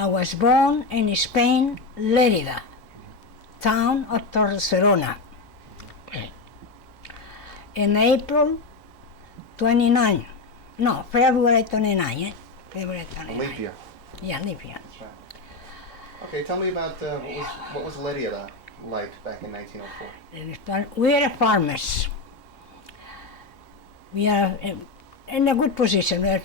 I was born in Spain, Lérida, town of Torcerona, in April 29. No, February 29, February 29. Leap year. Yeah, leap year. That's right. Okay, tell me about what was Lérida like back in 1904? We are farmers. We are in a good position. We are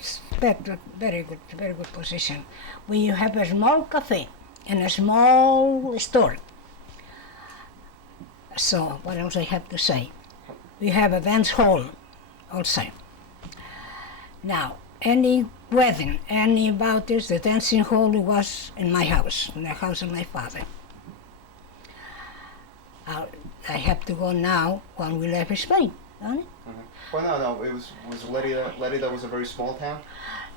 very good position. We have a small cafe and a small store. So what else I have to say? We have a dance hall also. Now, any wedding, any about this, the dancing hall was in my house, in the house of my father. I have to go now when we left Spain, don't it? Well, no, it was Lérida was a very small town?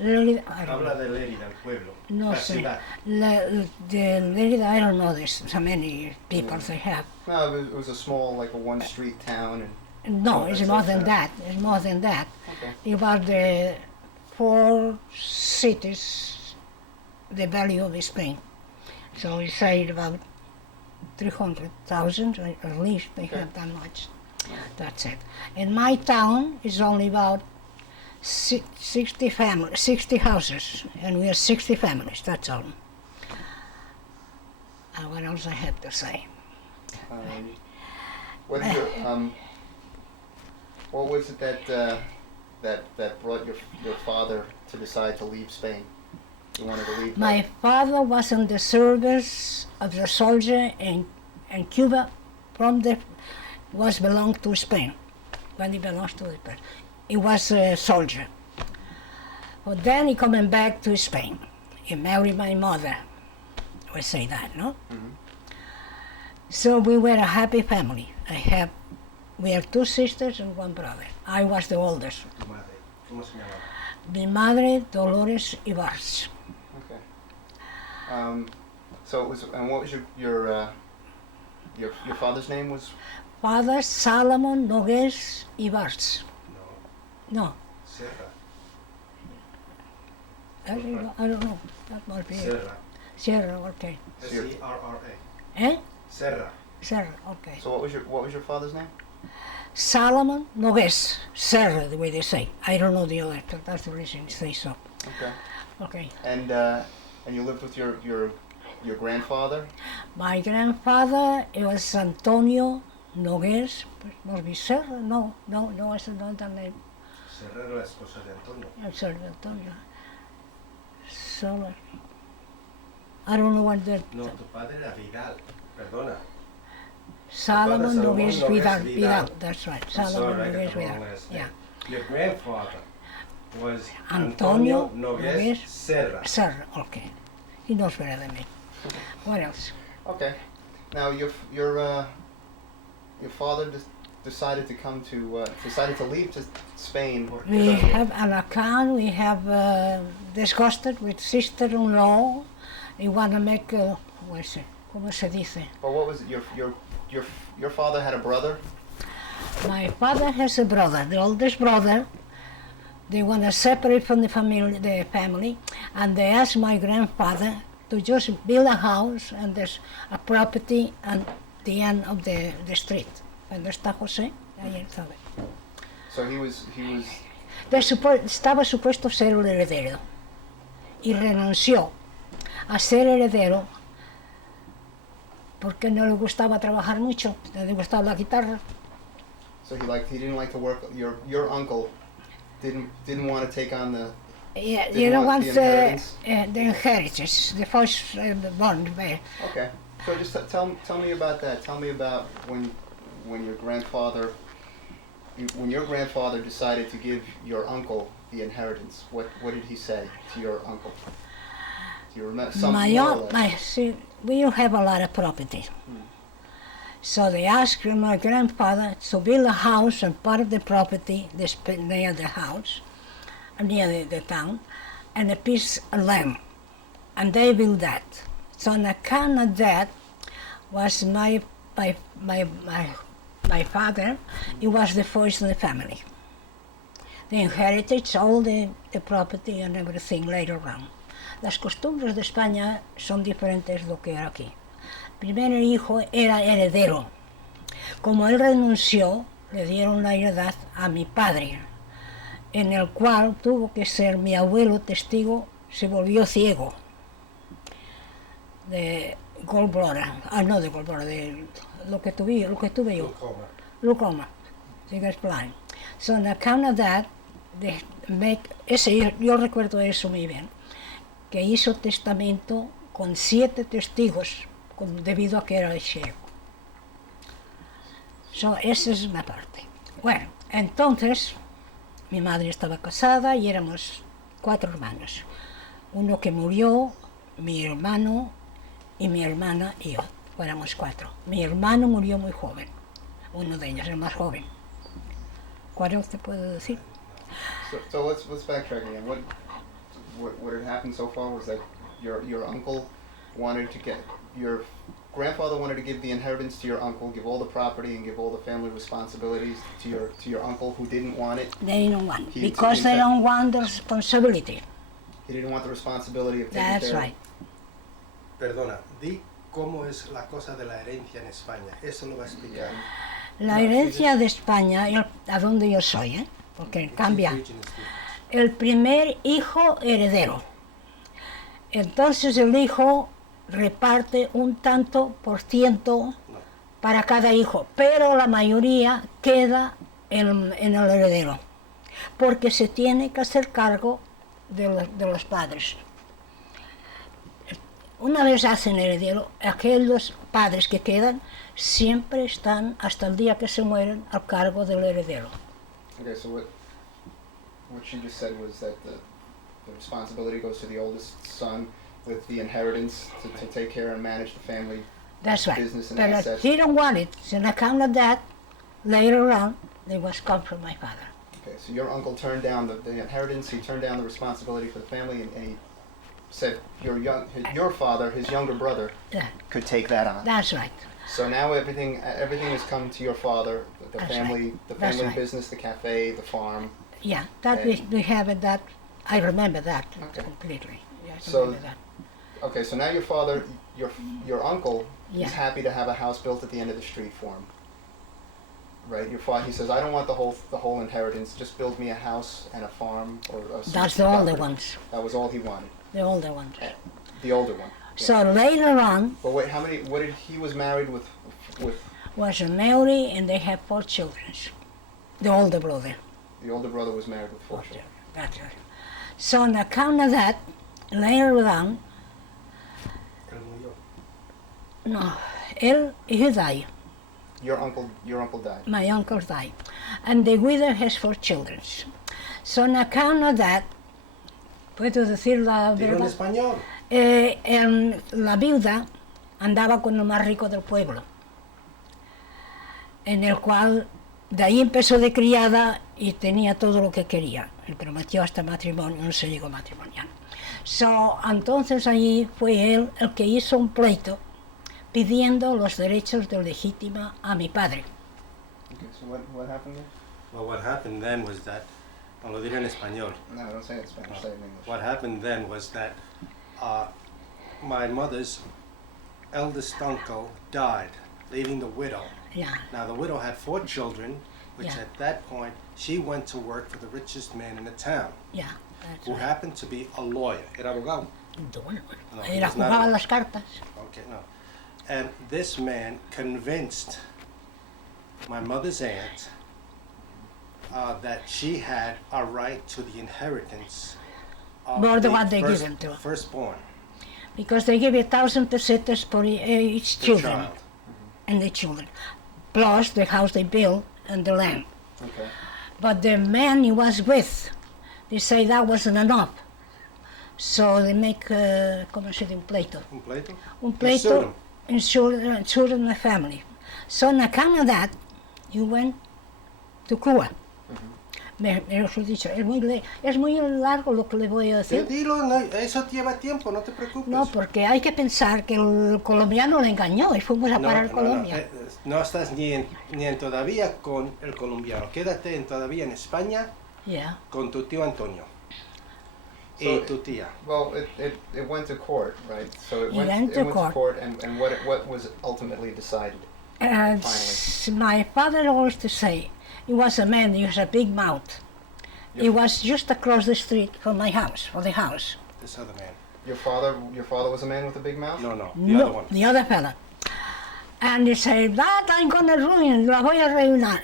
Lérida, Habla de Lérida, el pueblo. no la sé. ciudad. Lérida, I don't know this, so many people they have. No, it was a small, like a one-street town. And No, Oh, it's that's more it, than yeah. that. It's more than that. Okay. About the 4 cities, the value of Spain. So we say about 300,000, or at least they Okay. have that much. That's it. In my town, it's only about 60 houses, and we are 60 families, that's all. And what else I have to say? What is what was it that brought your father to decide to leave Spain? He wanted to leave. My father was in the service of the soldier in Cuba, was belonged to Spain, when he belongs to Spain. He was a soldier. But then he coming back to Spain. He married my mother. We say that, no? Mhm. So we were a happy family. We have 2 sisters and 1 brother. I was the oldest. Tu madre, ¿cómo se llamaba? Mi madre, Dolores Ibars. Okay. So it was, and what was your father's name was? Father Salomon Nogués Ibars. No, No, Serra. I don't know. That must be it. Serra. Sierra, okay. S-E-R-R-A. Eh? Serra. Serra, okay. So what was your father's name? Salomon Nogués, Serra, the way they say. I don't know the other, but that's the reason to say so. Okay. Okay. And you lived with your grandfather? My grandfather, it was Antonio Nogués, must be Serra, no, it's another name. Serra era la esposa de Antonio. I'm sorry, Antonio. So, I don't know what the... No, tu padre era Vidal. Perdona. Salomon Salomon Nogués Nogués Vidal, Vidal. that's right, I'm Salomon sorry, I got Nogués the wrong Vidal, last yeah. name. Your grandfather was Antonio Nogués Serra. Serra, okay. He knows better than me. What else? Okay. Now your father decided to leave to Spain. We have an account, we have discussed it with sister-in-law. We want to make, ¿cómo se dice? But what was it? Your father had a brother? My father has a brother, the oldest brother. They want to separate from the family, and they asked my grandfather to just build a house, and there's a property at the end of the street. ¿Dónde está José? Ahí sabe. So he was. Estaba supuesto ser el heredero y renunció a ser heredero porque no le gustaba trabajar mucho, no le gustaba la guitarra. So he didn't like to work. Your uncle didn't want to take on the. Yeah, Didn't you don't want want the the inheritance, the first bond. Okay. So just tell me about that. Tell me about when your grandfather decided to give your uncle the inheritance. What did he say to your uncle? Do you remember something? We don't have a lot of property. So they asked my grandfather to build a house and part of the property near the house, near the town, and a piece of land. And they built that. So on account of that was my father, he was the first in the family. They inherited all the property and everything later on. Las costumbres de España son diferentes de lo que era aquí. Primero el hijo era heredero. Como él renunció, le dieron la heredad a mi padre, en el cual tuvo que ser mi abuelo testigo, se volvió ciego de gallbladder, no de gallbladder, de lo que tuve yo, glaucoma, fingers blind. So on account of that, yo recuerdo eso muy bien, que hizo testamento con 7 testigos, debido a que era ciego. So, esa es una parte. Bueno, entonces, mi madre estaba casada y éramos 4 hermanos. Uno que murió, mi hermano y mi hermana y yo. Éramos 4. Mi hermano murió muy joven. Uno de ellos, el más joven. ¿Cuál te puedo decir? So let's backtrack again. What had happened so far was that your uncle wanted to get your grandfather wanted to give the inheritance to your uncle, give all the property and give all the family responsibilities to your uncle who didn't want it. They didn't want it because they don't want the responsibility. He didn't want the responsibility of taking That's care. right. Perdona, di cómo es la cosa de la herencia en España. Eso lo va a explicar. La herencia de España, a donde yo soy, porque cambia. El primer hijo heredero. Entonces el hijo reparte un tanto por ciento para cada hijo, pero la mayoría queda en el heredero, porque se tiene que hacer cargo de los padres. Una vez hacen heredero, aquellos padres que quedan siempre están hasta el día que se mueren al cargo del heredero. Okay, so what she just said was that the responsibility goes to the oldest son with the inheritance to take care and manage the family That's right. business and But assets. he don't want it. So on account of that, later on, they was come from my father. Okay, so your uncle turned down the inheritance, he turned down the responsibility for the family, and he said your father, his younger brother, Yeah, could take that on. that's right. So now everything has come to your father, the That's family, right. the That's family right. business, the cafe, the farm. Yeah, that Okay. we have it. That I remember that Okay. completely. Yeah, I So- remember that. Okay, so now your father, your uncle, Yeah. is happy to have a house built at the end of the street for him. Right, your father, he says, I don't want the whole inheritance. Just build me a house and a farm or a. That's the older property." ones. That was all he wanted. The older ones. The older one. Yeah. So later on But wait, what did he was married with was Mary, and they have 4 children. The older brother. the older brother was married with 4 children. That's right. So on account of that, later on, Él murió. no, he died. Your uncle died. My uncle died, and the widow has 4 children. So on account of that, puedo decir la Dilo en verdad, español. la viuda andaba con el más rico del pueblo, en el cual de ahí empezó de criada y tenía todo lo que quería. Le prometió hasta matrimonio, no se llegó a matrimoniar. So, entonces allí fue él el que hizo un pleito pidiendo los derechos de legítima a mi padre. Okay, so what happened there? Well, what happened then was that, no lo diré en español. No, don't say it in Spanish, say it in English. What happened then was that my mother's eldest uncle died, leaving the widow. Yeah, Now the widow had 4 children, which Yeah. at that point she went to work for the richest man in the town, yeah, that's who right. happened to be a lawyer. Era abogado. No, he Era was not. jugaba las cartas. Okay, no. And this man convinced my mother's aunt that she had a right to the inheritance of More the than what they give him to. firstborn, Because they give 1,000 pesetas for each the children child. and the children, plus the house they built and the land. Okay. But the man he was with, they say that wasn't enough. So they make, ¿cómo se dice? Un pleito. Un pleito? Un He sued pleito, insured the family. So on account of that, you went to Cuba. Me lo he dicho, es muy largo lo que le voy a decir. Dilo, no, eso lleva tiempo, no te preocupes. No, porque hay que pensar que el colombiano le engañó y fuimos a parar Colombia. No estás ni en todavía con el colombiano. Quédate todavía en España Yeah. con tu tío Antonio. Y tu tía. Well, it went to court, right? So it It went, went it to went court. to court, and what was ultimately decided? And my father always to say, he was a man, he was a big mouth. He Your, was just across the street from my house, from the house. This other man. your father was a man with a big mouth? No, the other one. The other fella. And he said, that I'm gonna ruin, la voy a reunir,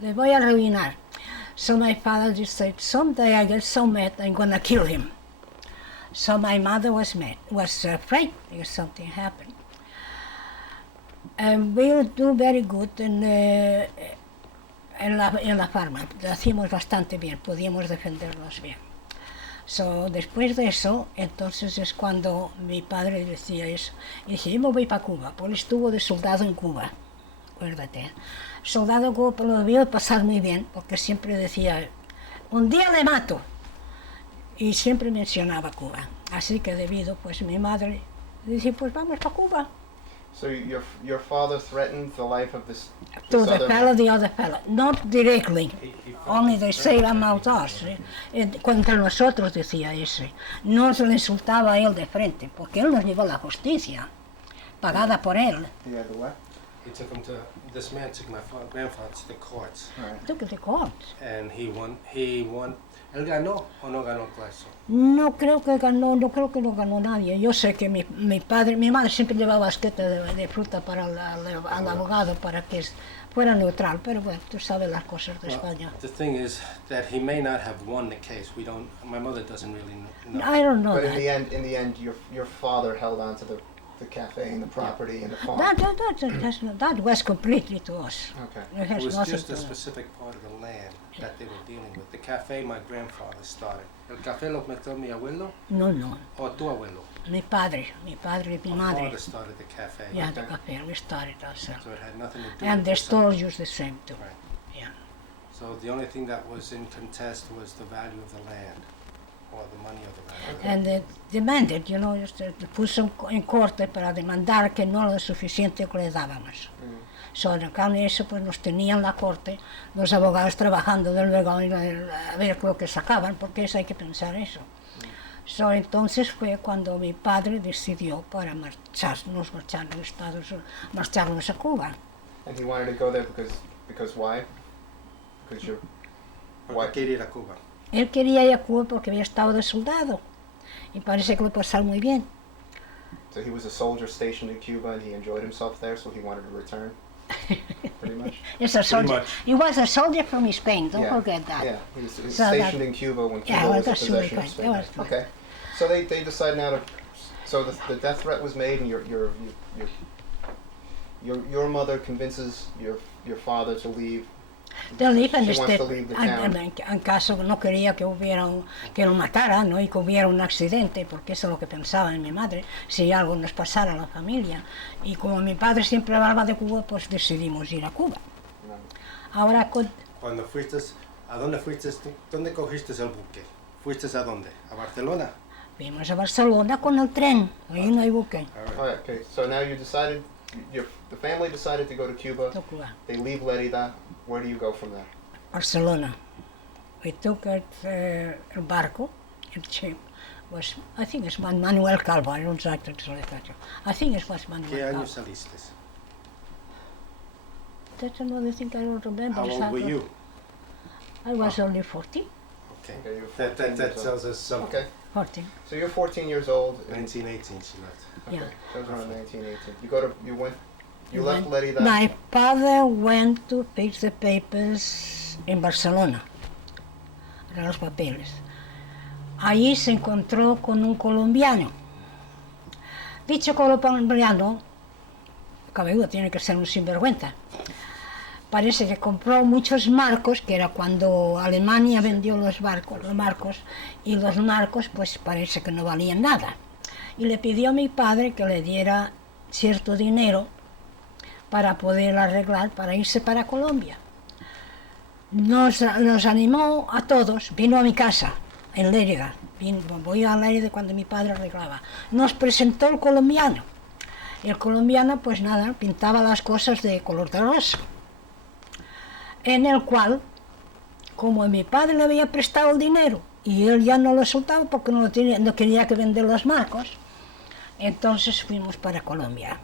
le voy a arruinar. So my father just said, someday I get so mad, I'm gonna kill him. So my mother was afraid because something happened. And we do very good en la farma, lo hacíamos bastante bien, podíamos defendernos bien. So, después de eso, entonces es cuando mi padre decía eso. Y dije, yo me voy para Cuba, porque él estuvo de soldado en Cuba, acuérdate. Soldado en Cuba lo debió pasar muy bien, porque siempre decía, un día le mato. Y siempre mencionaba Cuba. Así que debido, pues mi madre dice, pues vamos para Cuba. So your father threatened the life of this To the other fellow, the other fellow. Not directly, only they say about us. Contra nosotros decía ese. No se le insultaba a él de frente, porque él nos llevó a la justicia, pagada por él. Yeah, the what? This man took my grandfather to the courts. Right. Took the court. And he won. ¿Él ganó o no ganó el caso? No creo que ganó, no creo que no ganó nadie. Yo sé que mi madre siempre llevaba basqueta de fruta para al abogado para que fuera neutral, pero bueno, tú sabes las cosas de España. The thing is that he may not have won the case. My mother doesn't really know. I don't know But that. in the end, your father held on to the cafe and the property and the farm. That was completely to us. Okay. It has It was nothing just to a do. specific part of the land that they were dealing with. The cafe my grandfather started. ¿El café lo metió mi abuelo No, no. o tu abuelo? Mi padre y mi My madre. father started the cafe. Yeah, the cafe, we started ourselves. So it had nothing to do And with the son. store used the same too. Right. Yeah. So the only thing that was in contest was the value of the land, or the money of the land. And they demanded, puso en corte para demandar que no era lo suficiente que le dábamos. So, en cambio eso, pues nos tenían la corte, los abogados trabajando del luego a ver lo que sacaban, porque eso hay que pensar eso. So, entonces fue cuando mi padre decidió para marcharnos a Cuba. And he wanted to go there because why? Because you're Porque why? quiere ir a Cuba. Él quería ir a Cuba porque había estado de soldado y parece que lo pasaron muy bien. So he was a soldier stationed in Cuba and he enjoyed himself there, so he wanted to return. Pretty much. It's a soldier. much. He was a soldier from Spain, don't Yeah, forget that. Yeah, he was So stationed that- in Cuba when Yeah, Cuba well, was a that's really possession of good. Spain. That was Okay, so they decide now to. So the death threat was made, and your mother convinces your father to leave. They live in She the wants state, to leave the town. en caso no quería que lo mataran, ¿no? Y que hubiera un accidente, porque eso es lo que pensaba en mi madre, si algo nos pasara a la familia. Y como mi padre siempre hablaba de Cuba, pues decidimos ir a Cuba. Ahora, Cuando fuiste, ¿a dónde fuiste? ¿Dónde cogiste el buque? ¿Fuiste a dónde? ¿A Barcelona? fuimos a Barcelona con el tren, ahí no hay buque. All right, okay. So now you decided, the family decided to go to Cuba. To Cuba. They leave Lerida. Where do you go from there? Barcelona. We took el barco, el ship was, I think it's Manuel Calvo, I don't exactly know. I think it was Manuel ¿Qué Calvo. año saliste? That's another thing I don't remember. How old were exactly. you? I was only 14. Okay. Okay, you're 14 That years old. tells us something. Okay, 14. so you're 14 years old. And, 1918 she left. okay, Yeah. so it was around 1918. You left Lerida. My father went to fix the papers en Barcelona, para los papeles. Allí se encontró con un colombiano. Dicho colombiano, cabezudo tiene que ser un sinvergüenza. Parece que compró muchos marcos, que era cuando Alemania vendió los marcos, y los marcos pues parece que no valían nada. Y le pidió a mi padre que le diera cierto dinero para poder arreglar, para irse para Colombia. Nos animó a todos, vino a mi casa, en Lérida, voy a Lérida cuando mi padre arreglaba. Nos presentó el colombiano. El colombiano, pues nada, pintaba las cosas de color de rosa. En el cual, como mi padre le había prestado el dinero Y él ya no lo soltaba porque no quería que vender los marcos. Entonces fuimos para Colombia.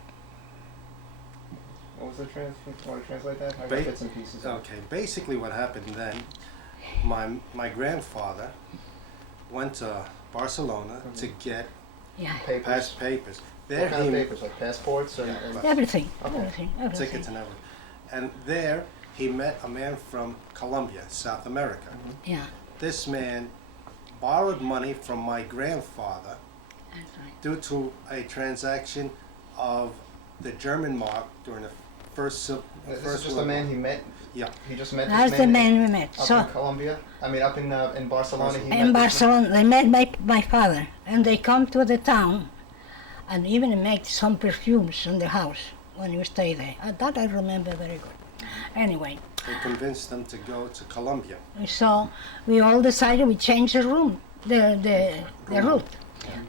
What was the want to translate that? I got Ba- bits and pieces. of it. Okay, basically what happened then, my grandfather went to Barcelona to get Yeah, Papers. papers. What There kind of he papers? Like passports or? Yeah, or- but- everything, Okay. everything. tickets and everything. And there he met a man from Colombia, South America. Yeah, This man borrowed money from my grandfather that's right. due to a transaction of the German mark during the first This is first just a World man War. he met. Yeah. He just met That's this the man man we met. up So in Colombia. I mean, up in Barcelona. He met in this man. Barcelona, they met my father, and they come to the town, and even make some perfumes in the house when we stay there. That I remember very good. Anyway, They convinced them to go to Colombia. so we all decided we change the the route.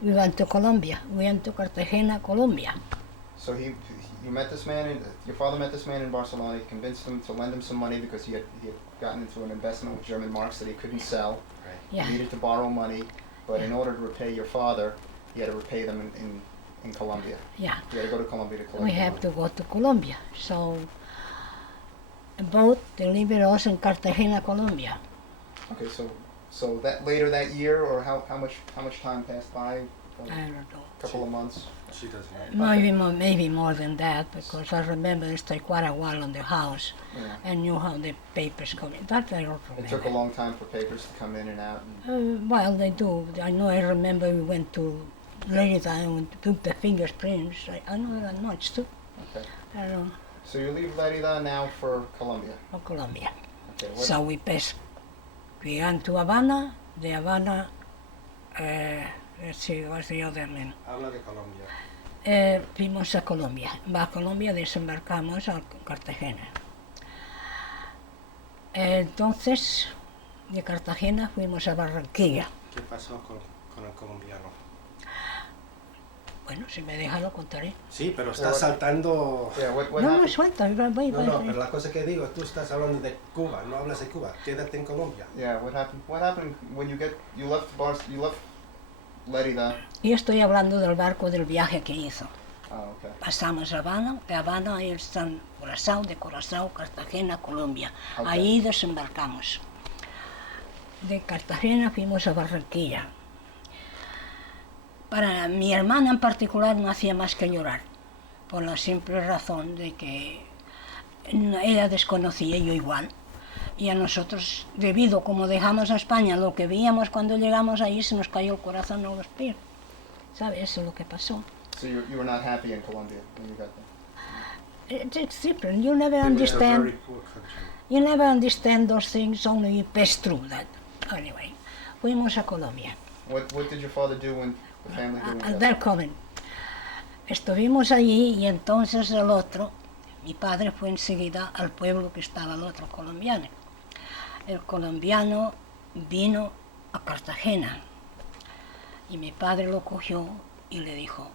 We went to Colombia. We went to Cartagena, Colombia. So you met this man. Your father met this man in Barcelona. He convinced him to lend him some money because he had gotten into an investment with German marks that he couldn't sell. Yeah, He needed to borrow money, but in order to repay your father, he had to repay them in Colombia. yeah. You had to go to Colombia to collect We the have money. to go to Colombia. So a boat delivered us in Cartagena, Colombia. Okay, so that later that year, or how much time passed by? I don't know. A couple of months. She doesn't know. Maybe more than that, because I remember it stayed quite a while in the house Yeah. and knew how the papers come in. That I don't It took a remember. long time for papers to come in and out. And, Well, they do. I remember we went to Lerida and took the fingerprints. I know that much too. okay. I don't know, So you leave Lerida now for Colombia. for Colombia. Okay. What, So we went to Havana. The Havana, let's see, what's the other name? Habla de Colombia. Fuimos a Colombia. Va a Colombia, desembarcamos a Cartagena. Entonces, de Cartagena fuimos a Barranquilla. ¿Qué pasó con el colombiano? Bueno, si me deja lo contaré. Sí, pero está What- saltando. yeah. What No, happened? no suelta. No, pero la cosa que digo, tú estás hablando de Cuba, no hablas de Cuba, quédate en Colombia. Yeah. What happened? What happened when you left Lerida? Y estoy hablando del barco del viaje que hizo. Oh, okay. Pasamos a Habana, de Habana ir San Curazao, de Curazao, Cartagena, Colombia. Ok. Ahí desembarcamos. De Cartagena fuimos a Barranquilla. Para mi hermana en particular no hacía más que llorar, por la simple razón de que ella desconocía, yo igual. Y a nosotros, debido como dejamos a España, lo que veíamos cuando llegamos ahí, se nos cayó el corazón a los pies. ¿Sabes? Eso es lo que pasó. So you were not happy in Colombia when you got there. It's different. You never It's a understand. very poor country. You never understand those things. Only you pass through that. Anyway, fuimos a Colombia. What did your father do when the family did when you got there? They're coming. Estuvimos allí y entonces el otro, mi padre fue enseguida al pueblo que estaba el otro colombiano. El colombiano vino a Cartagena y mi padre lo cogió y le dijo: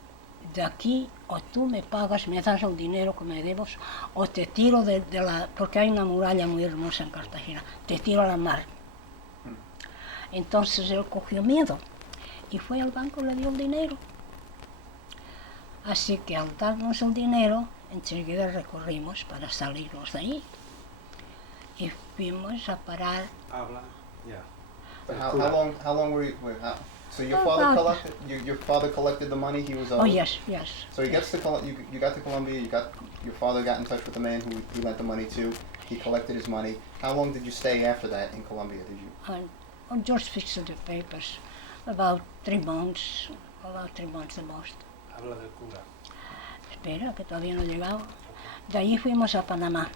de aquí o tú me pagas, me das el dinero que me debes, o te tiro de la... porque hay una muralla muy hermosa en Cartagena, te tiro a la mar. Entonces él cogió miedo y fue al banco y le dio el dinero. Así que al darnos el dinero, enseguida recorrimos para salirnos de ahí. Y fuimos a parar. Habla, yeah. But Cuba. how long were you? So your Oh, father God. collected your father collected the money he was owed. Oh yes. So he gets to you got to Colombia. Your father got in touch with the man who he lent the money to. He collected his money. How long did you stay after that in Colombia? Did you? And just fixed the papers. About 3 months. About 3 months the most. Habla de Cuba. Espera, que todavía no he llegado. De allí fuimos a Panamá.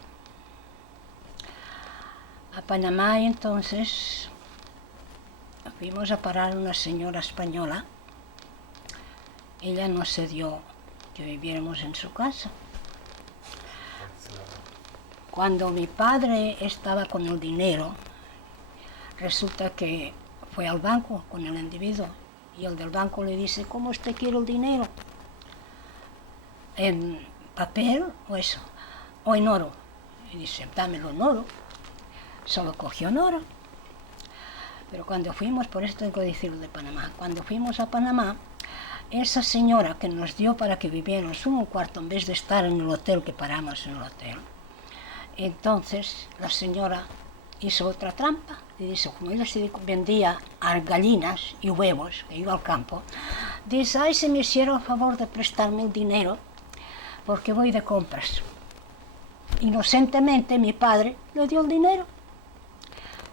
A Panamá y entonces fuimos a parar a una señora española. Ella nos cedió que viviéramos en su casa. Cuando mi padre estaba con el dinero, resulta que fue al banco con el individuo y el del banco le dice: ¿cómo usted quiere el dinero? ¿En papel o eso? ¿O en oro? Y dice: dámelo en oro. Se lo cogió en oro. Pero cuando fuimos, por esto tengo que decirlo de Panamá, cuando fuimos a Panamá, esa señora que nos dio para que viviéramos un cuarto en vez de estar en el hotel, que paramos en el hotel, entonces la señora hizo otra trampa y dice, como ella se vendía gallinas y huevos, que iba al campo, dice, ay, se me hicieron el favor de prestarme el dinero porque voy de compras. Inocentemente mi padre le dio el dinero.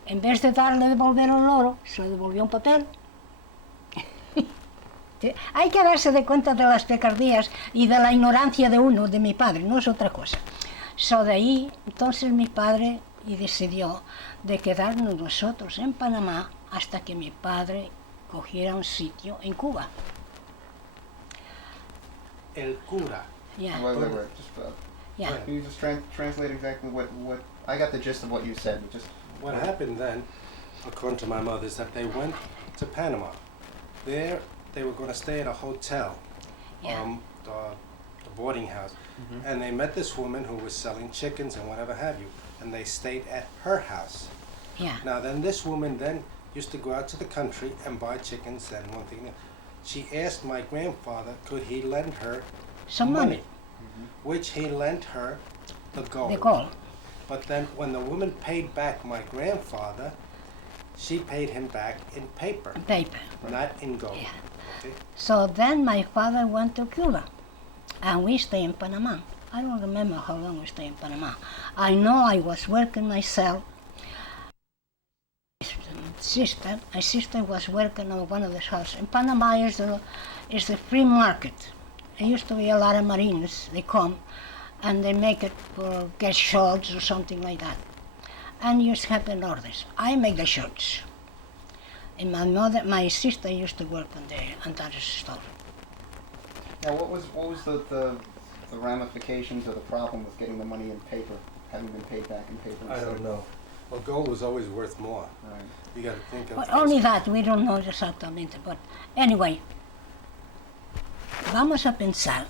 En vez de devolver el oro, se le devolvió un papel. Hay que darse de cuenta de las picardías y de la ignorancia de uno, de mi padre, no es otra cosa. De ahí, entonces mi padre decidió de quedarnos nosotros en Panamá hasta que mi padre cogiera un sitio en Cuba. El cura. Yeah. Wait. Just, Yeah. Can you just translate exactly what? I got the gist of what you said. But just What happened then, according to my mother, is that they went to Panama. There, they were going to stay at a hotel, Yeah. the boarding house, and they met this woman who was selling chickens and whatever have you, and they stayed at her house. Yeah. Now then, this woman then used to go out to the country and buy chickens and one thing. She asked my grandfather, could he lend her Some money. which he lent her the gold. The gold. But then when the woman paid back my grandfather, she paid him back in paper, Paper. not in gold. Yeah. Okay? So then my father went to Cuba, and we stayed in Panama. I don't remember how long we stayed in Panama. I know I was working myself. My sister was working on one of the houses. In Panama is the free market. There used to be a lot of Marines. They come and they make it for get shirts or something like that. And you have an orders. I make the shirts. And my sister used to work on that store. now, what was the ramifications or the problem with getting the money in paper, having been paid back in paper? I don't know. Well, gold was always worth more. Right. You got to think of Well, only that, we don't know exactamente. But anyway, vamos a pensar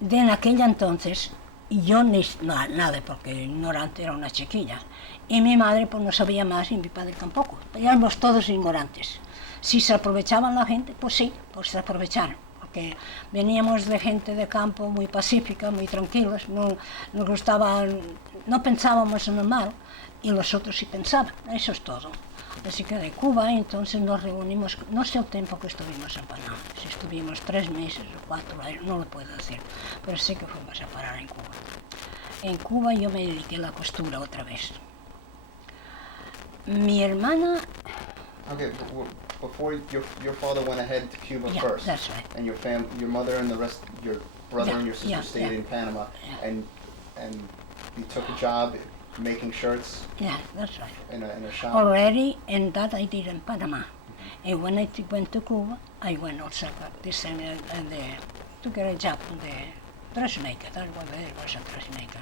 de en aquella entonces, yo nada, porque ignorante era una chiquilla, y mi madre pues no sabía más y mi padre tampoco, éramos todos ignorantes. Si se aprovechaban la gente, pues sí, pues se aprovecharon, porque veníamos de gente de campo muy pacífica, muy tranquilos, no nos gustaba, no pensábamos en el mal, y los otros sí pensaban, eso es todo. Así que de Cuba entonces nos reunimos, no sé el tiempo que estuvimos en Panamá, si estuvimos 3 meses o 4, no lo puedo decir, pero sí que fuimos a parar en Cuba. En Cuba yo me dediqué a la costura otra vez. Mi hermana... Okay, before your father went ahead to Cuba Yeah, first, that's right. and your mother and the rest, your brother Yeah, and your sister yeah, stayed yeah. in Panama, Yeah. and you took a job making shirts Yeah, that's right. in a shop. Already, and that I did in Panama. And when I went to Cuba, I went also the same, to get a job in the dressmaker. That was a dressmaker.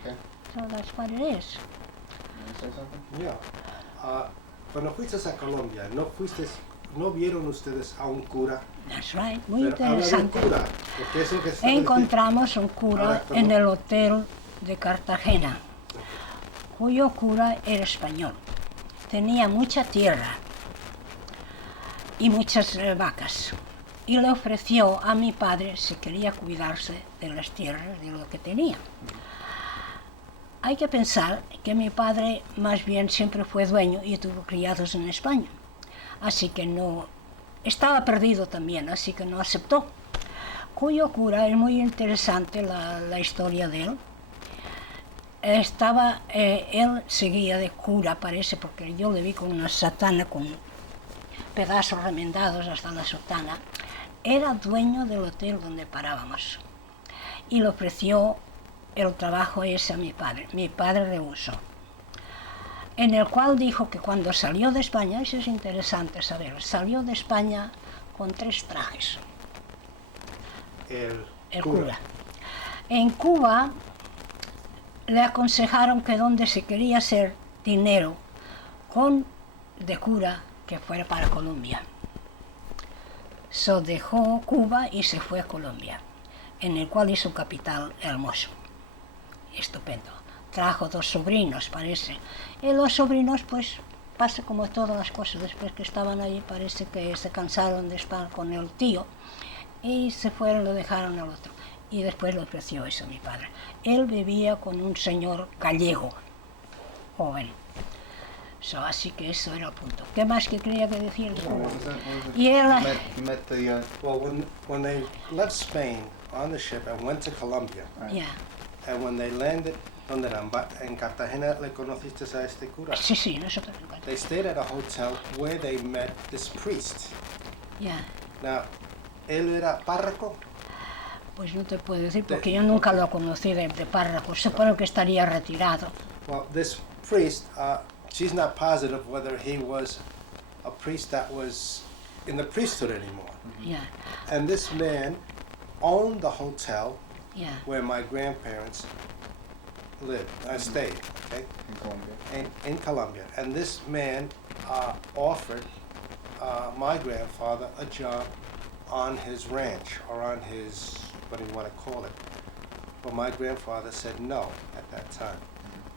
Okay. So that's what it is. You want to say something? Yeah. Cuando fuiste a Colombia, ¿no vieron ustedes a un cura? That's right, muy Pero habla de un interesante. cura, porque es el que está Encontramos un cura Ahora, perdón. en el hotel de Cartagena, cuyo cura era español. Tenía mucha tierra y muchas vacas. Y le ofreció a mi padre si quería cuidarse de las tierras, de lo que tenía. Hay que pensar que mi padre más bien siempre fue dueño y tuvo criados en España. Así que no, estaba perdido también, así que no aceptó. Cuyo cura, es muy interesante la historia de él. Él seguía de cura, parece, porque yo le vi con una sotana, con pedazos remendados hasta la sotana. Era dueño del hotel donde parábamos y le ofreció el trabajo ese a mi padre. Mi padre rehusó. En el cual dijo que cuando salió de España, eso es interesante saber, salió de España con 3 trajes. El cura. En Cuba le aconsejaron que donde se quería hacer dinero de cura, que fuera para Colombia. So dejó Cuba y se fue a Colombia, en el cual hizo capital hermoso, estupendo. Trajo 2 sobrinos, parece, y los sobrinos pues pasa como todas las cosas, después que estaban allí parece que se cansaron de estar con el tío y se fueron, lo dejaron al otro. Y después le ofreció eso a mi padre. Él vivía con un señor gallego, joven. Así que eso era el punto. ¿Qué más que quería que decir? Y él... You met the, Well, when they left Spain on the ship and went to Colombia, Yeah. and when they landed, ¿dónde eran? En Cartagena, ¿le conociste a este cura? Sí, nosotros. They stayed at a hotel where they met this priest. Yeah. Now, él era párroco. Pues no te puedo decir porque yo nunca lo conocí de párroco. Supongo que estaría retirado. Well, this priest, she's not positive whether he was a priest that was in the priesthood anymore. Yeah. And this man owned the hotel Yeah. where my grandparents lived, stayed, okay, in Colombia. in Colombia. And this man offered my grandfather a job on his ranch, or on his, what do you want to call it? But my grandfather said no at that time.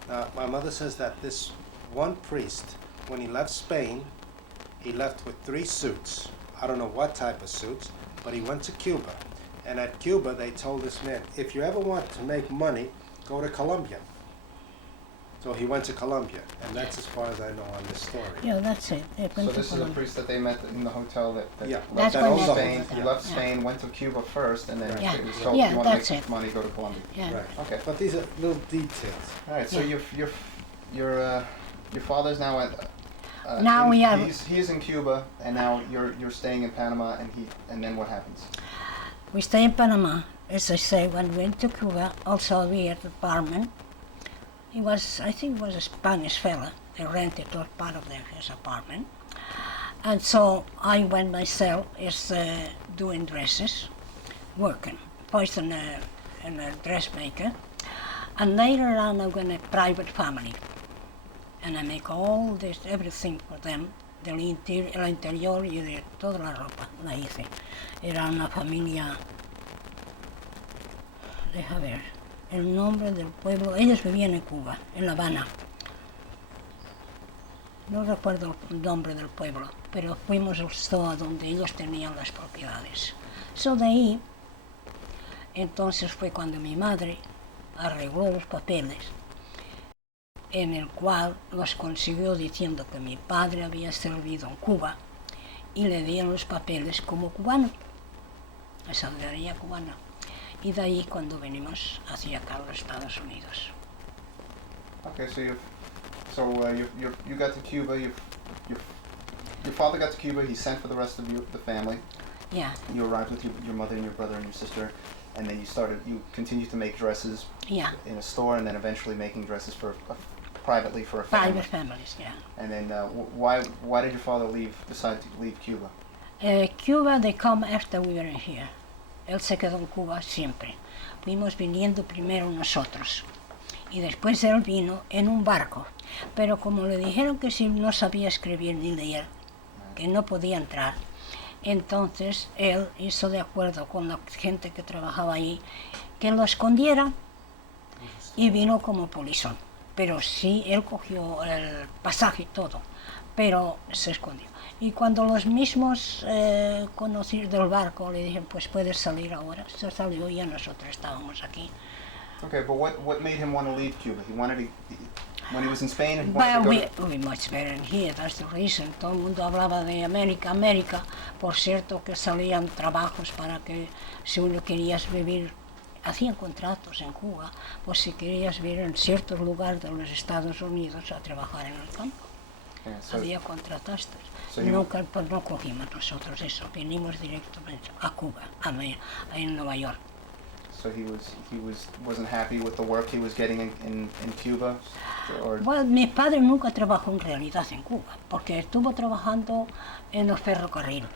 Now, my mother says that this one priest, when he left Spain, he left with 3 suits. I don't know what type of suits, but he went to Cuba. And at Cuba, they told this man, if you ever want to make money, go to Colombia. So he went to Colombia, and that's as far as I know on this story. Yeah, that's it. So this is a priest that they met in the hotel that Yeah. That's that when owns they the met. Spain. hotel. He left Yeah. Spain, went to Cuba first, and then Yeah. he was told, Yeah, you want to that's make it. money, go to Colombia. Yeah. Right. Okay. But these are little details. All right. So Yeah. your father's now at. Now we are- He's in Cuba, and now you're staying in Panama, and then what happens? We stay in Panama. As I say, when we went to Cuba, also we had an apartment. I think it was a Spanish fella. They rented all part of his apartment. And so I went myself as doing dresses, working, first in a dressmaker. And later on I went a private family. And I make all this, everything for them. El interior y de toda la ropa la hice. Era una familia, deja ver, el nombre del pueblo, ellos vivían en Cuba, en La Habana. No recuerdo el nombre del pueblo, pero fuimos al zoo donde ellos tenían las propiedades. De ahí, entonces fue cuando mi madre arregló los papeles, en el cual los consiguió diciendo que mi padre había servido en Cuba y le dieron los papeles como cubano, la ciudadanía cubana. Y de ahí cuando venimos hacia acá a los Estados Unidos. Okay, you got to Cuba. Your father got to Cuba. He sent for the rest of the family. Yeah, You arrived with your mother and your brother and your sister, and then you continued to make dresses yeah, in a store, and then eventually making dresses privately for a family. private families, yeah. And then why did your father decide to leave Cuba? Cuba, they come after we were here. Él se quedó en Cuba siempre. Fuimos viniendo primero nosotros. Y después él vino en un barco. Pero como le dijeron que si no sabía escribir ni leer, que no podía entrar, entonces él hizo de acuerdo con la gente que trabajaba ahí que lo escondiera y vino como polizón. Pero sí, él cogió el pasaje y todo, pero se escondió. Y cuando los mismos conocidos del barco le dijeron, pues puedes salir ahora, se salió y ya nosotros estábamos aquí. Okay, but what made him want to leave Cuba? He wanted to, when he was in Spain, he But wanted to go we much better in here, that's the reason. Todo el mundo hablaba de América, América. Por cierto que salían trabajos para que si uno querías vivir, hacían contratos en Cuba, pues si querías vivir en ciertos lugares de los Estados Unidos a trabajar en el campo. Yeah, so- Había contratistas. So you- Nunca pues, no cogimos nosotros eso, vinimos directamente a Cuba, en Nueva York. So he wasn't happy with the work he was getting in Cuba, or Bueno, mi padre nunca trabajó en realidad en Cuba, porque estuvo trabajando en los ferrocarriles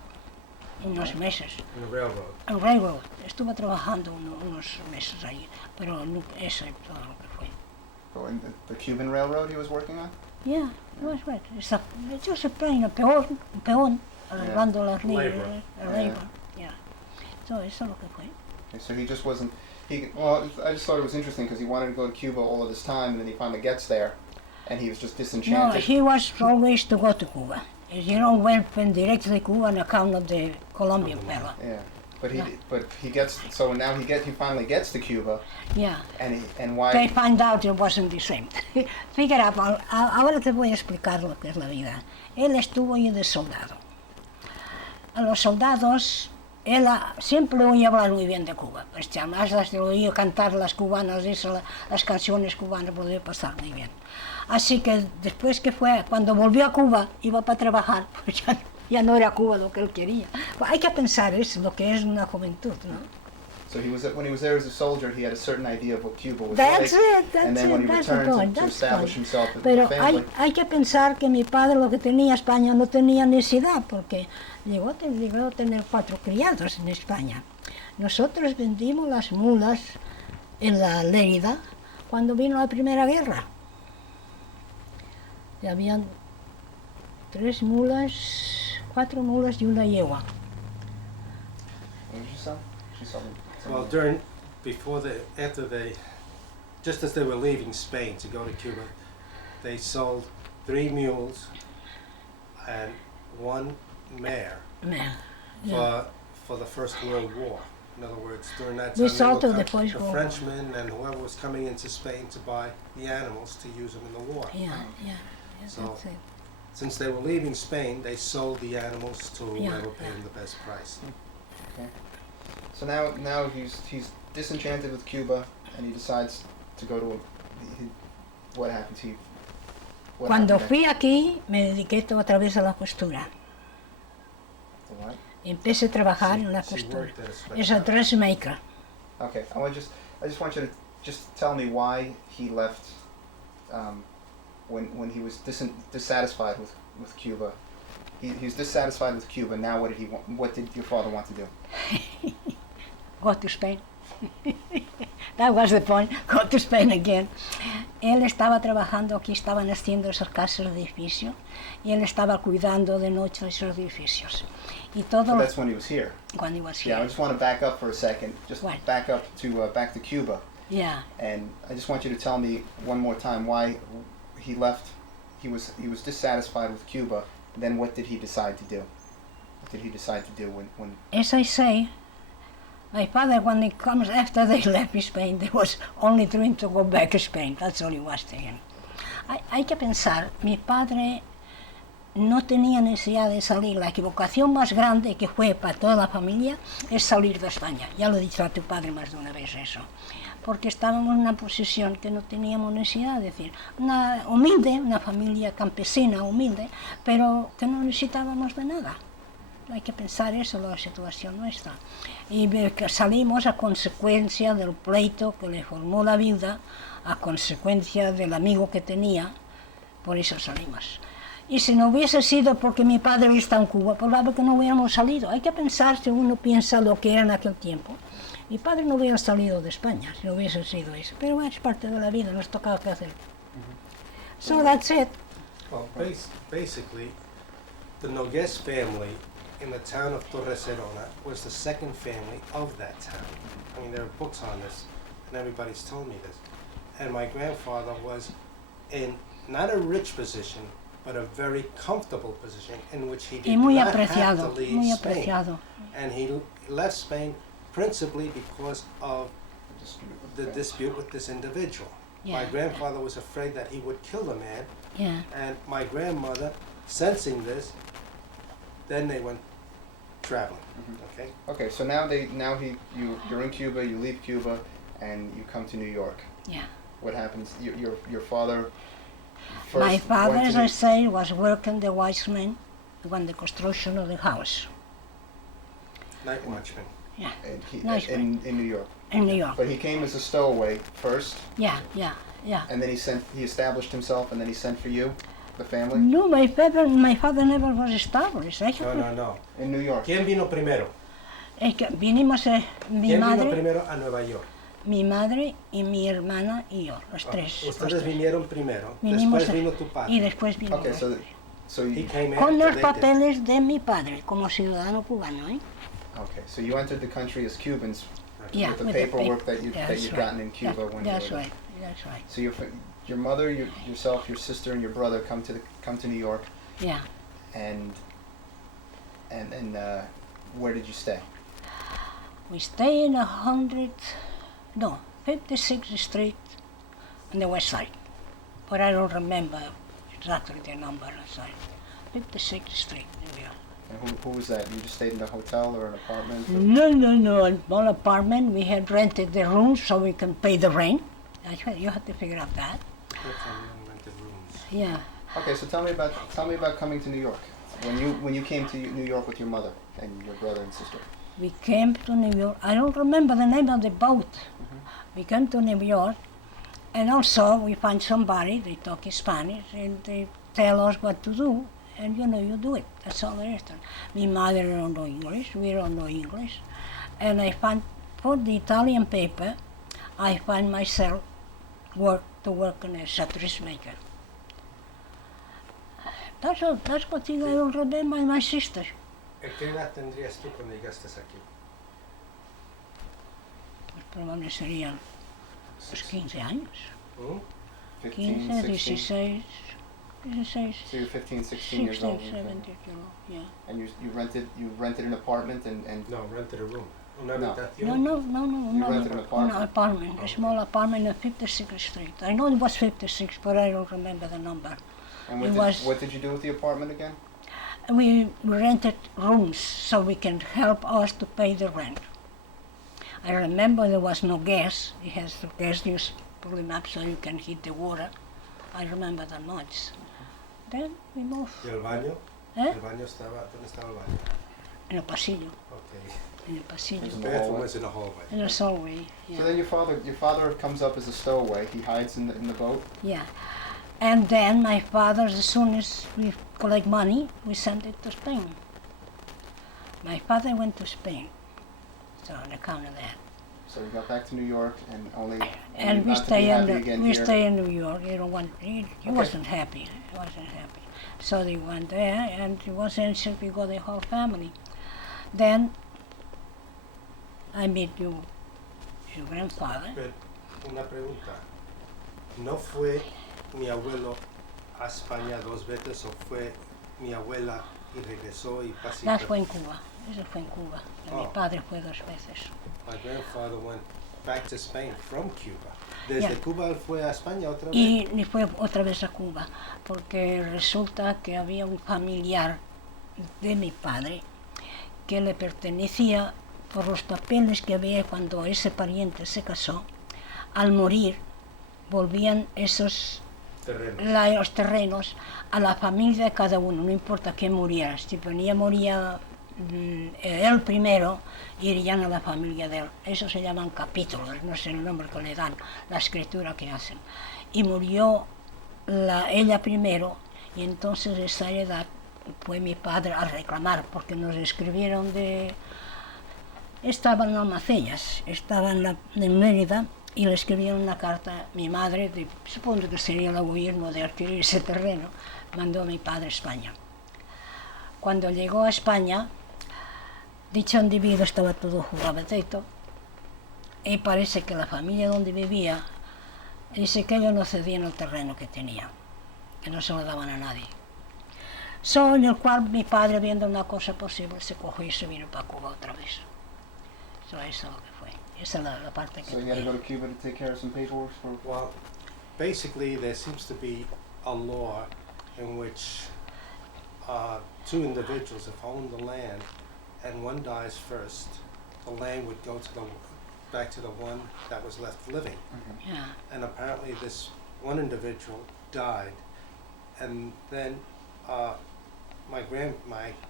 unos meses. In the railroad. En railroad, estuvo trabajando unos meses ahí, pero eso es todo lo que fue. or in the Cuban railroad he was working on. Yeah, it was right. Just playing a peón, arreglando las líneas, labor. Yeah. So eso es lo que fue. Okay, so he just wasn't. Well, I just thought it was interesting because he wanted to go to Cuba all of this time, and then he finally gets there, And he was just No, disenchanted? he was always to go to Cuba. You know, went directly to Cuba on account of the Colombian fellow. Yeah. But Yeah. he gets, so now he finally gets to Cuba, Yeah. and why? They find out it wasn't the same. Figure out, ahora te voy a explicar lo que es la vida. Él estuvo ahí de soldado. A los soldados, él siempre oía hablar muy bien de Cuba. Pues además las oía cantar las cubanas, las canciones cubanas, podía pasar muy bien. Así que después que fue, cuando volvió a Cuba, iba para trabajar, pues ya no era Cuba lo que él quería. Pues hay que pensar eso, lo que es una juventud, ¿no? So when he was there as a soldier, he had a certain idea of what Cuba was That's like. it, And that's then when it, he that's the returned point, to that's establish point. himself with Pero a family. hay que pensar que mi padre lo que tenía España no tenía necesidad, porque llegó a tener 4 criados en España. Nosotros vendimos las mulas en la Lérida cuando vino la Primera Guerra. Y habían 3 mulas, 4 mulas y una yegua. What did you sell? She sold Well, just as they were leaving Spain to go to Cuba, they sold 3 mules and 1 mare Yeah. for the First World War. In other words, during that We time, sold to the the First World War. Frenchmen and whoever was coming into Spain to buy the animals to use them in the war. Yeah, So- that's it. Since they were leaving Spain, they sold the animals to Yeah, whoever paid yeah. them the best price. So now he's disenchanted with Cuba, and he decides to go to what happened to you? What Cuando happened fui aquí, me dediqué otra vez a la costura. next? The what? Empecé a trabajar en la She costura. worked at a special- Es a dressmaker. Okay, I just want you to just tell me why he left when he was dissatisfied with Cuba. He was dissatisfied with Cuba. Now what did your father want to do? Go to Spain. That was the point. Go to Spain again. Él estaba trabajando aquí, estaban haciendo esas casas de edificio y él estaba cuidando de noche esos edificios. Y todo So that's when he was here. cuando iba así. Yeah, I just want to back up for a second. Just Right. back up to back to Cuba, Yeah. and I just want you to tell me one more time why he left. He was dissatisfied with Cuba. Then what did he decide to do? What did he decide to do when? As I say, my father, when he comes after they left Spain, there was only dream to go back to Spain. That's all he was thinking. Hay que pensar, mi padre no tenía necesidad de salir. La equivocación más grande que fue para toda la familia es salir de España. Ya lo he dicho a tu padre más de una vez eso. Porque estábamos en una posición que no teníamos necesidad, es decir, una humilde, una familia campesina humilde, pero que no necesitábamos de nada. Hay que pensar eso, la situación nuestra. Y ver que salimos a consecuencia del pleito que le formó la vida, a consecuencia del amigo que tenía, por eso salimos. Y si no hubiese sido porque mi padre está en Cuba, probable que no hubiéramos salido. Hay que pensar, si uno piensa lo que era en aquel tiempo. Mi padre no hubiera salido de España si no hubiese sido eso. Pero es parte de la vida, nos tocaba que hacer. So that's it. Well, basically, the Nogues family in the town of Torreserona was the second family of that town. I mean, there are books on this, and everybody's told me this. And my grandfather was in not a rich position, but a very comfortable position in which he Y did muy not have to apreciado, leave muy Spain. apreciado. And he left Spain principally because of the dispute with this individual. My Yeah. grandfather was afraid that he would kill the man, Yeah. and my grandmother, sensing this, then they went traveling. Okay. Okay, so you're in Cuba. You leave Cuba, and you come to New York. Yeah. What happens? Your father. My First father, went as to I say, was working the watchman when the construction of the house. Night watchman. Yeah. and he, Nice in New York. In New York. But he came as a stowaway first, Yeah. and then he established himself, and then he sent for you, the family, No, my father never was established. No. in New York. ¿Quién vino primero? Es que vinimos mi ¿Quién vino madre, primero a Nueva York? mi madre y mi hermana y yo, los tres. los Ustedes tres. vinieron primero, Vinimos después vino tu padre. y después vino Okay, yo. so He you, came Con after los they did. papeles de mi padre como ciudadano cubano, ¿eh? okay, so you entered the country as Cubans Yeah, with the with paperwork that you'd that's gotten in right. Cuba when you That's were there. right. that's right. So your mother, yourself, your sister, and your brother come to New York, Yeah. and where did you stay? We stay in 56th Street on the west side. But I don't remember exactly the number inside. 56th Street, New York. And who was that? You just stayed in a hotel or an apartment? Or? No, a small apartment. We had rented the rooms so we can pay the rent. You have to figure out that. Rented rooms. Yeah. Okay, so tell me about coming to New York. When you came to New York with your mother and your brother and sister. We came to New York. I don't remember the name of the boat. We came to New York, and also we find somebody, they talk Spanish, and they tell us what to do, and you do it. That's all there is. My mother don't know English, we don't know English. And I find, for the Italian paper, I find myself work as a dressmaker. That's what I don't remember my sister. ¿Qué edad tendrías tú cuando llegaste aquí? Pues probablemente serían 15 años. 15, 15, 16? 16. So you're 15, 16 years 16, old. 17, yeah. And you rented an apartment and No, rented a room. Una No. habitación. No. rented an apartment? An apartment, Oh, a small apartment on 56th Street. I know it was 56, but I don't remember the number. and It what did you do with the apartment again? We rented rooms so we can help us to pay the rent. I remember there was no gas. It has the gas, you pull them up so you can heat the water. I remember that much. Then we moved. ¿Y el baño? ¿Eh? ¿El baño estaba? ¿Dónde estaba el baño? In a pasillo. Okay. In a pasillo. There's The no bathroom hallway. was in the hallway. In a hallway. So Yeah. then your father comes up as a stowaway. He hides in the boat. Yeah. And then my father, as soon as we collect money, we send it to Spain. My father went to Spain, so on account of that. So you got back to New York and And we not to be stay happy in again we here. stay in New York. He don't want. He Okay. wasn't happy. He wasn't happy. So they went there, and it was anxious. We got the whole family. Then I meet your grandfather. Pero, una pregunta. ¿No fue mi abuelo a España 2 veces o fue mi abuela y regresó y pasó? That fue en Cuba. Eso fue en Cuba. Mi Oh. padre fue 2 veces. My grandfather went back to Spain from Cuba. Desde Yeah. Cuba él fue a España otra vez. Y fue otra vez a Cuba, porque resulta que había un familiar de mi padre que le pertenecía por los papeles que había cuando ese pariente se casó. Al morir, volvían esos Terrenos. los terrenos a la familia de cada uno, no importa quién muriera. Si moría él primero, irían a la familia de él. Eso se llaman capítulos, no sé el nombre que le dan, la escritura que hacen. Y murió ella primero, y entonces esa edad fue mi padre a reclamar, porque nos escribieron estaban en Almacellas, estaban en Mérida, y le escribieron una carta, mi madre, supongo que sería el gobierno de adquirir ese terreno, mandó a mi padre a España. Cuando llegó a España, dicho individuo estaba todo jurabetito, y parece que la familia donde vivía, dice que ellos no cedían el terreno que tenían, que no se lo daban a nadie. En el cual mi padre, viendo una cosa posible, se cogió y se vino para Cuba otra vez. Eso es lo que fue. Esa es la parte que So you had to go to Cuba to take care of some paperwork for. Well, basically there seems to be a law in which 2 individuals have owned the land and one dies first, the land would go back to the one that was left living. Yeah. And apparently this one individual died, and then my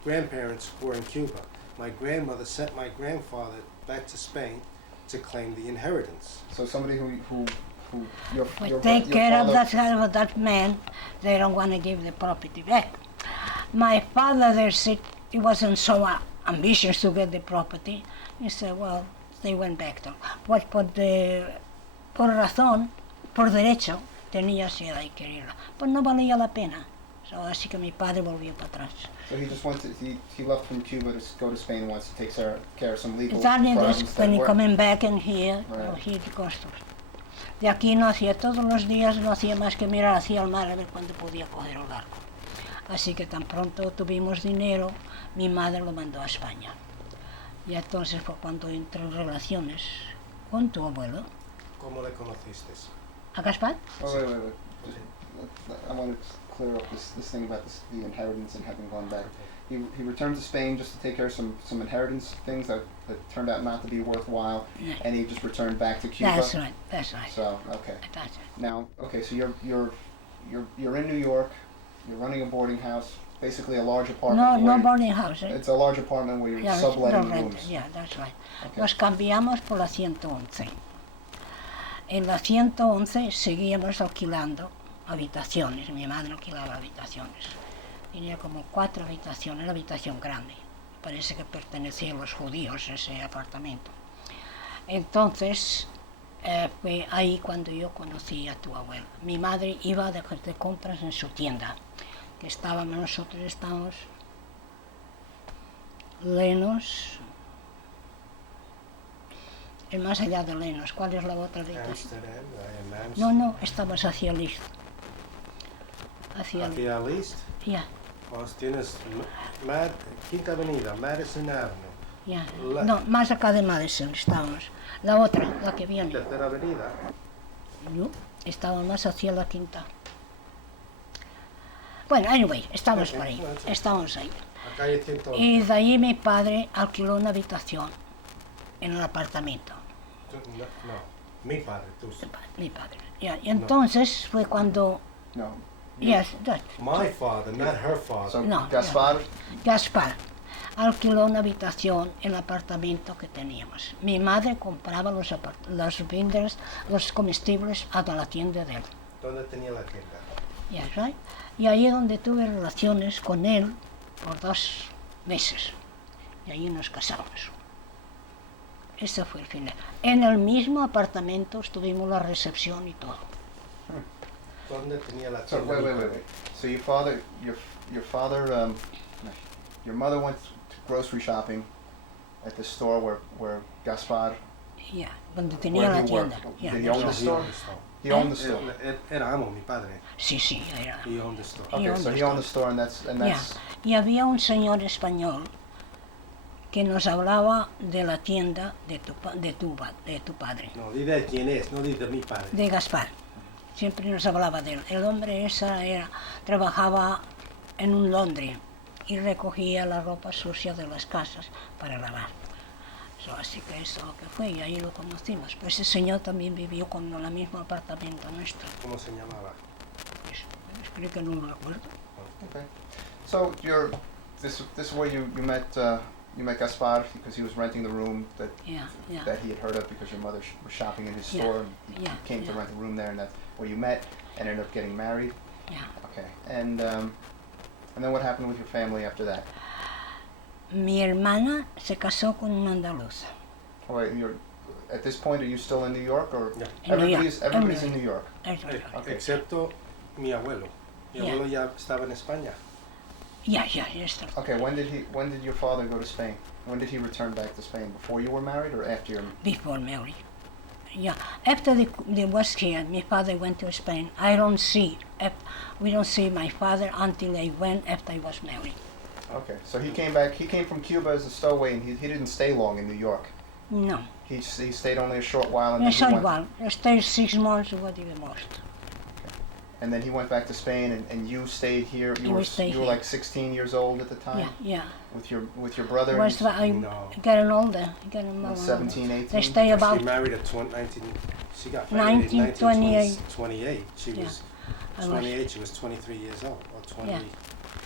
grandparents were in Cuba. My grandmother sent my grandfather back to Spain to claim the inheritance. So somebody who your Take care of father. that man, they don't want to give the property back. My father, they said, he wasn't so ambitious to get the property. He said, well, they went back to. Pues por derecho, tenía ciudad y quererla. Pues no valía la pena. Así que mi padre volvió para atrás. So he just he left from Cuba to go to Spain once to take care of some legal Then problems when he were. coming back in here, Right. he cost us. De aquí no hacía todos los días, no hacía más que mirar hacia el mar a ver cuándo podía coger el barco. Así que tan pronto tuvimos dinero, mi madre lo mandó a España. Y entonces fue cuando entré en relaciones con tu abuelo. ¿Cómo le conociste? ¿A Gaspar? Oh, wait. I want to clear up this thing about the inheritance and having gone back. He returned to Spain just to take care of some inheritance things that turned out not to be worthwhile, Yeah. and he just returned back to Cuba. That's right. So okay. That's it. Now, okay, so you're in New York. You're running a boarding house, basically a large apartment. No boarding house, eh? It's a large apartment where you're Yeah, subletting no rent, rooms. yeah, that's right. Okay. Nos cambiamos por la 111. En la 111 seguíamos alquilando habitaciones. Mi madre alquilaba habitaciones. Tenía como 4 habitaciones, una habitación grande. Parece que pertenecía a los judíos ese apartamento. Entonces, fue ahí cuando yo conocí a tu abuelo. Mi madre iba de compras en su tienda, que nosotros estábamos Lenos, y más allá de Lenos. ¿Cuál es la otra habitación? No, estamos hacia el este. Hacia el este. Ya. Pues tienes Quinta Avenida, Madison Avenue. Ya. No, más acá de Madison estábamos. La otra, la que viene. Tercera Avenida. No, estábamos más hacia la quinta. Bueno, anyway, estamos por ahí. Estamos ahí. La calle 111. Y de ahí mi padre alquiló una habitación en el apartamento. No, mi padre, tú. Mi padre. Ya, y entonces fue cuando... No. Yes, that. My father, not her father. So No, Gaspar. Gaspar alquiló una habitación en el apartamento que teníamos. Mi madre compraba los binders, los comestibles a la tienda de él. ¿Dónde tenía la tienda? Yes, right? Y ahí es donde tuve relaciones con él por 2 meses. Y ahí nos casamos. Ese fue el final. En el mismo apartamento estuvimos la recepción y todo. ¿Dónde tenía la So tienda? wait. So your father, your mother went to grocery shopping at the store where Gaspar. Ya, donde tenía Where la he tienda. worked. Ya, Did he ya own the sabes. store? He owned the store. Era amo, mi padre. Sí, era. He owned the store. Okay, so he owned the store, and that's. Ya. Y había un señor español que nos hablaba de la tienda de tu padre, No, di de quién es, no di de mi padre. de Gaspar. Siempre nos hablaba de él. El hombre trabajaba en un laundry y recogía la ropa sucia de las casas para lavar. Así que eso es lo que fue, y ahí lo conocimos. Pues ese señor también vivió con el mismo apartamento nuestro. ¿Cómo se llamaba? Pues, creo que no lo recuerdo. Okay. So this is where you met Gaspar because he was renting the room that Yeah. that he had heard of because your mother was shopping in his Yeah, store, and he yeah, came to yeah. rent a room there, and that's where you met and ended up getting married. Yeah. Okay. And then what happened with your family after that? Mi hermana se casó con un andaluz. Oh, wait, at this point, are you still in New York, or Yeah. In New York. everybody's in New York? Okay. Excepto mi abuelo. Mi Yeah. abuelo ya estaba en España. Ya está. Okay. When did your father go to Spain? When did he return back to Spain? Before you were married, or after your? Before marriage. Yeah. After they was here, my father went to Spain. We don't see my father until I went after I was married. Okay. So he came back. He came from Cuba as a stowaway, and he didn't stay long in New York. No. He stayed only a short while, and No then he soy went. igual. I stayed 6 months, what the most. And then he went back to Spain, and you stayed here. You were stayed you were here. like 16 years old at the time. Yeah. With your brother. Was I No. getting older? Getting more 17, 18? They stay She about married at 19. She got married in 1928. 1928. She Yeah. was I was- 28. She was 23 years old, or 20. Yeah.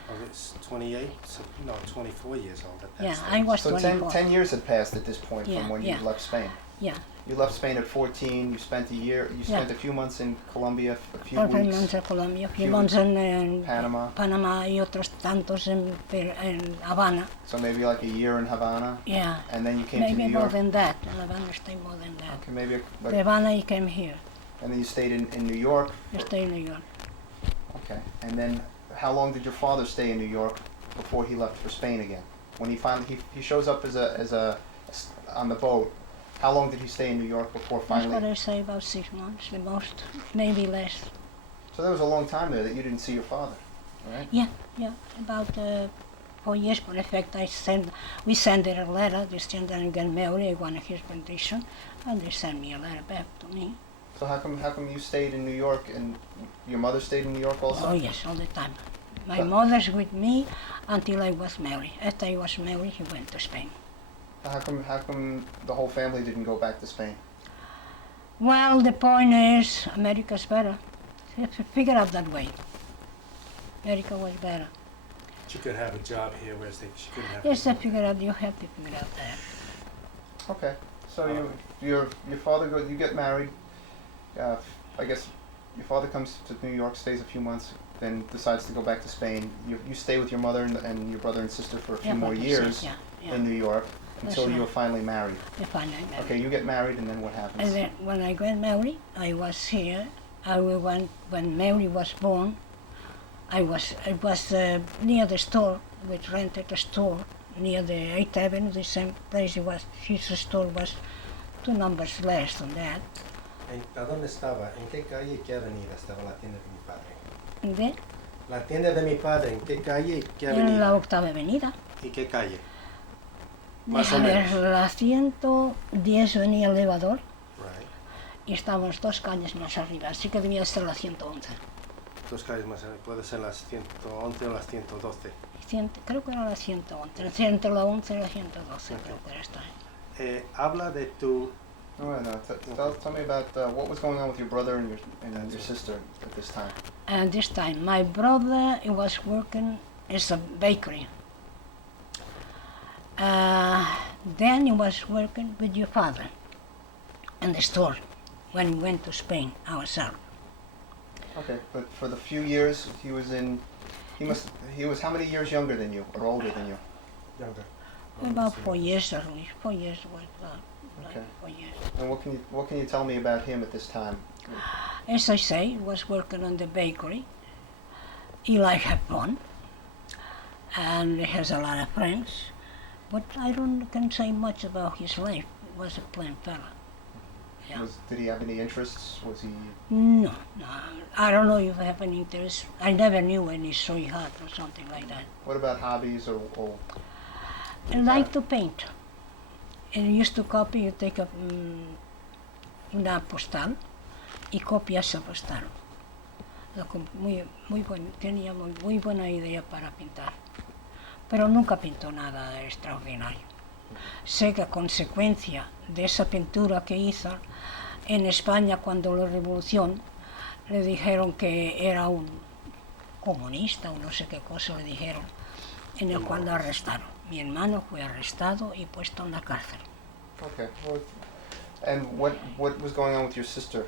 Or it's 28. So, no, 24 years old at that Yeah, stage. I was So 24. 10 years had passed at this point Yeah, from when yeah. you left Spain. Yeah. You left Spain at 14. You spent a year. You spent Yeah. a few months in Colombia, a few Por weeks. months en Colombia, few few months en Panama. Panamá y otros tantos en Habana. So maybe like a year in Havana, Yeah. and then you came to Maybe New more York. than that. In Havana stay more than that. Okay, maybe. De Like, Havana I came here. and then you stayed in New York. I stay in New York. Okay. And then, how long did your father stay in New York before he left for Spain again? When he finally he shows up as a on the boat How long did he stay in New York before That's what finally? I say, about 6 months, the most, maybe less. So there was a long time there that you didn't see your father, right? Yeah, about 4 years. For effect, we sent her a letter. They sent her again Mary. I wanted his benediction, and they sent me a letter back to me. So how come you stayed in New York and your mother stayed in New York also? Oh yes, all the time. My mother's with me until I was married. After I was married, he went to Spain. How come the whole family didn't go back to Spain? Well, the point is, America's better. You have to figure out that way. America was better. She could have a job here, whereas she couldn't have. Yes, I figure out. You have to figure out that. Okay. So your father you get married. I guess your father comes to New York, stays a few months, then decides to go back to Spain. You stay with your mother and your brother and sister for a few more years in New York until you were finally married. Finally married. Okay, you get married and then what happens? And then when I got married, I was here. When Mary was born, it was near the store. We rented a store near the 8th Avenue, the same place it was. His store was 2 numbers less than that. ¿A dónde estaba? ¿En qué calle y qué avenida estaba la tienda de mi padre? ¿De? La tienda de mi padre, ¿en qué calle y qué En la avenida? 8ª Avenida. ¿Y qué calle? Más o A ver, menos. la 110 venía el elevador Right. y estábamos 2 calles más arriba, así que debía ser la 111. 2 calles más arriba, puede ser las 111 o las 112. Creo que era la 111, entre la 11 y la 112, creo que era esta. Habla de tu... No. Tell me about what was going on with your brother and your sister at this time. And this time, my brother was working as a bakery. Then he was working with your father in the store when we went to Spain ourselves. Okay, but for the few years he was how many years younger than you or older than you? Younger. About 4 years at least. 4 years was Okay. 4 years. And what can you tell me about him at this time? As I say, he was working on the bakery. He liked to have fun, and he has a lot of friends. But I can say much about his life. He was a plain fella. Yeah. Did he have any interests? Was he? No. I don't know if I have any interest. I never knew any sweetheart or something like that. What about hobbies or? I like to paint. And I used to copy. You take una postal y copia esa postal. Tenía muy buena idea para pintar, pero nunca pintó nada extraordinario. Sé que a consecuencia de esa pintura que hizo en España cuando la revolución, le dijeron que era un comunista o no sé qué cosa le dijeron, en el cual lo arrestaron. Mi hermano fue arrestado y puesto en la cárcel. Okay. Well, and what was going on with your sister?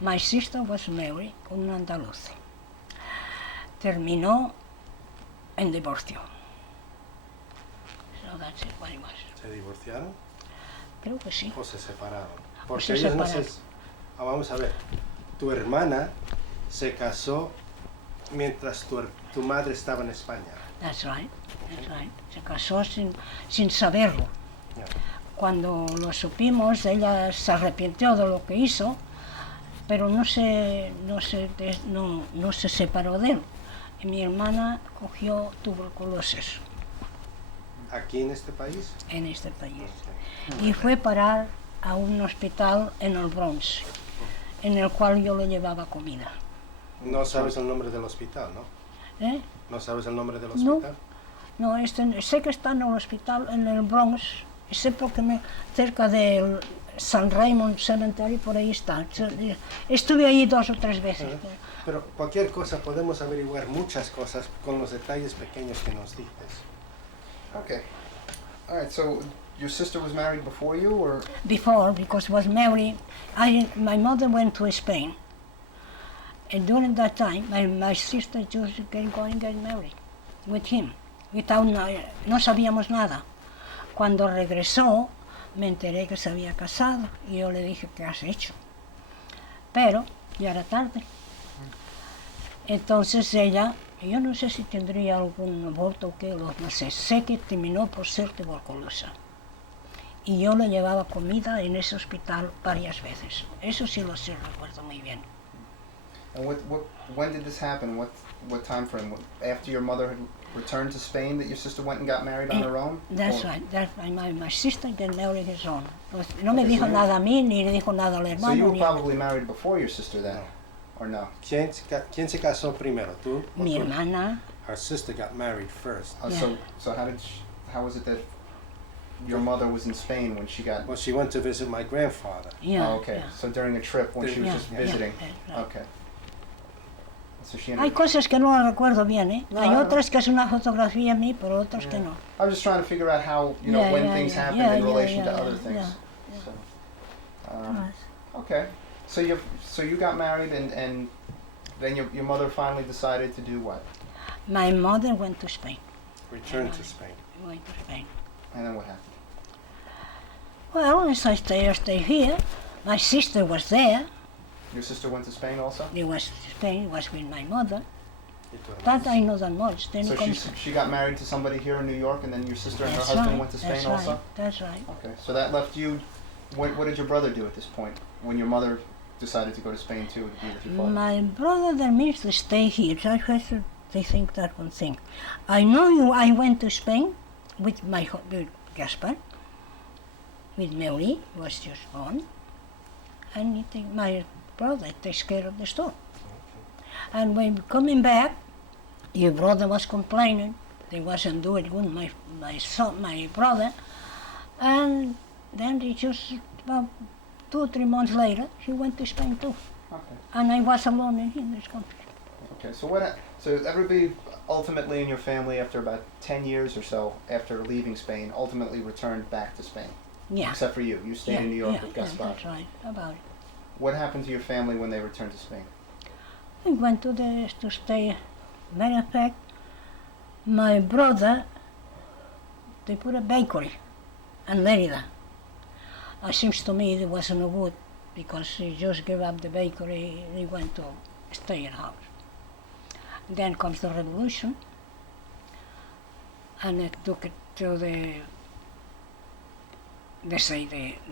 My sister was married con un andaluz. Terminó en divorcio. So that's it, what it was. ¿Se divorciaron Creo que sí. o se separaron? O Porque se ellos no separaron. se... vamos a ver. Tu hermana se casó mientras tu madre estaba en España. That's right. Se casó sin saberlo. Yeah. Cuando lo supimos, ella se arrepintió de lo que hizo, pero no se separó de él. Y mi hermana cogió tuberculosis ¿Aquí en este país? en este país y fue parar a un hospital en el Bronx, en el cual yo le llevaba comida. No sabes el nombre del hospital, ¿no? ¿Eh? ¿No sabes el nombre del No. hospital? No, sé que está en el hospital en el Bronx, y sé porque cerca del San Raymond Cemetery, por ahí está. Estuve ahí 2 o 3 veces. Pero cualquier cosa, podemos averiguar muchas cosas con los detalles pequeños que nos dices. Okay. All right. So your sister was married before you, or? Before, because was married, my mother went to Spain, and during that time, my sister just go and get married with him. No sabíamos nada. Cuando regresó, me enteré que se había casado y yo le dije, ¿qué has hecho? Pero ya era tarde. Entonces ella, yo no sé si tendría algún aborto o qué, no sé que terminó por ser tuberculosa. y yo le llevaba comida en ese hospital varias veces. Eso sí lo sé, recuerdo muy bien. And when did this happen? What time frame? After your mother had returned to Spain, that your sister went and got married on her own? That's Or- right. That's right. My sister didn't marry his own. No me Okay, so dijo you- nada a mí, ni le dijo nada al So hermano. you were ni a- probably married before your sister then, No. or no? ¿Quién se casó primero? ¿Tú? o Mi tú? hermana. Her sister got married first. Yeah. So how was it that your mother was in Spain when she got? Well, she went to visit my grandfather. Yeah, Oh, okay. yeah. So during a trip when she was Yeah, just yeah, visiting. that's right. Okay. So she Hay ended. cosas que no las recuerdo bien, ¿eh? No, Hay I know. otras que es una fotografía a mí, pero otras que no. I was just trying to figure out how Yeah, when yeah, things yeah, happened yeah, in yeah, relation to yeah, other yeah, things. yeah. So, okay. So you got married and then your mother finally decided to do what? My mother went to Spain. Returned to Spain. Went to Spain. And then what happened? Well, as I stay here. My sister was there. Your sister went to Spain also? It was Spain. Was with my mother. Y tu hermano. That I know that much. Then So comes. she got married to somebody here in New York, and then your sister and her That's husband right. went to Spain That's also? right. That's right. Okay, so that left you. What did your brother do at this point when your mother decided to go to Spain too to be with your father? My brother that means to stay here. So I had to think that one thing. I know I went to Spain with my with Gaspar. With Mary, was just born, and my brother takes care of the store. And when coming back, your brother was complaining they wasn't doing good, my brother, and then he just about 2 or 3 months later he went to Spain too, Okay. and I was alone in this country. Okay. So everybody ultimately in your family, after about 10 years or so after leaving Spain, ultimately returned back to Spain, Yeah. except for you. You stayed Yeah, in New York yeah, with yeah, Gaspar. that's right, about it. What happened to your family when they returned to Spain? I went to stay. Matter of fact, my brother, they put a bakery in Lerida. It seems to me it wasn't no good because he just gave up the bakery and he went to stay at house. Then comes the revolution, and it took it to the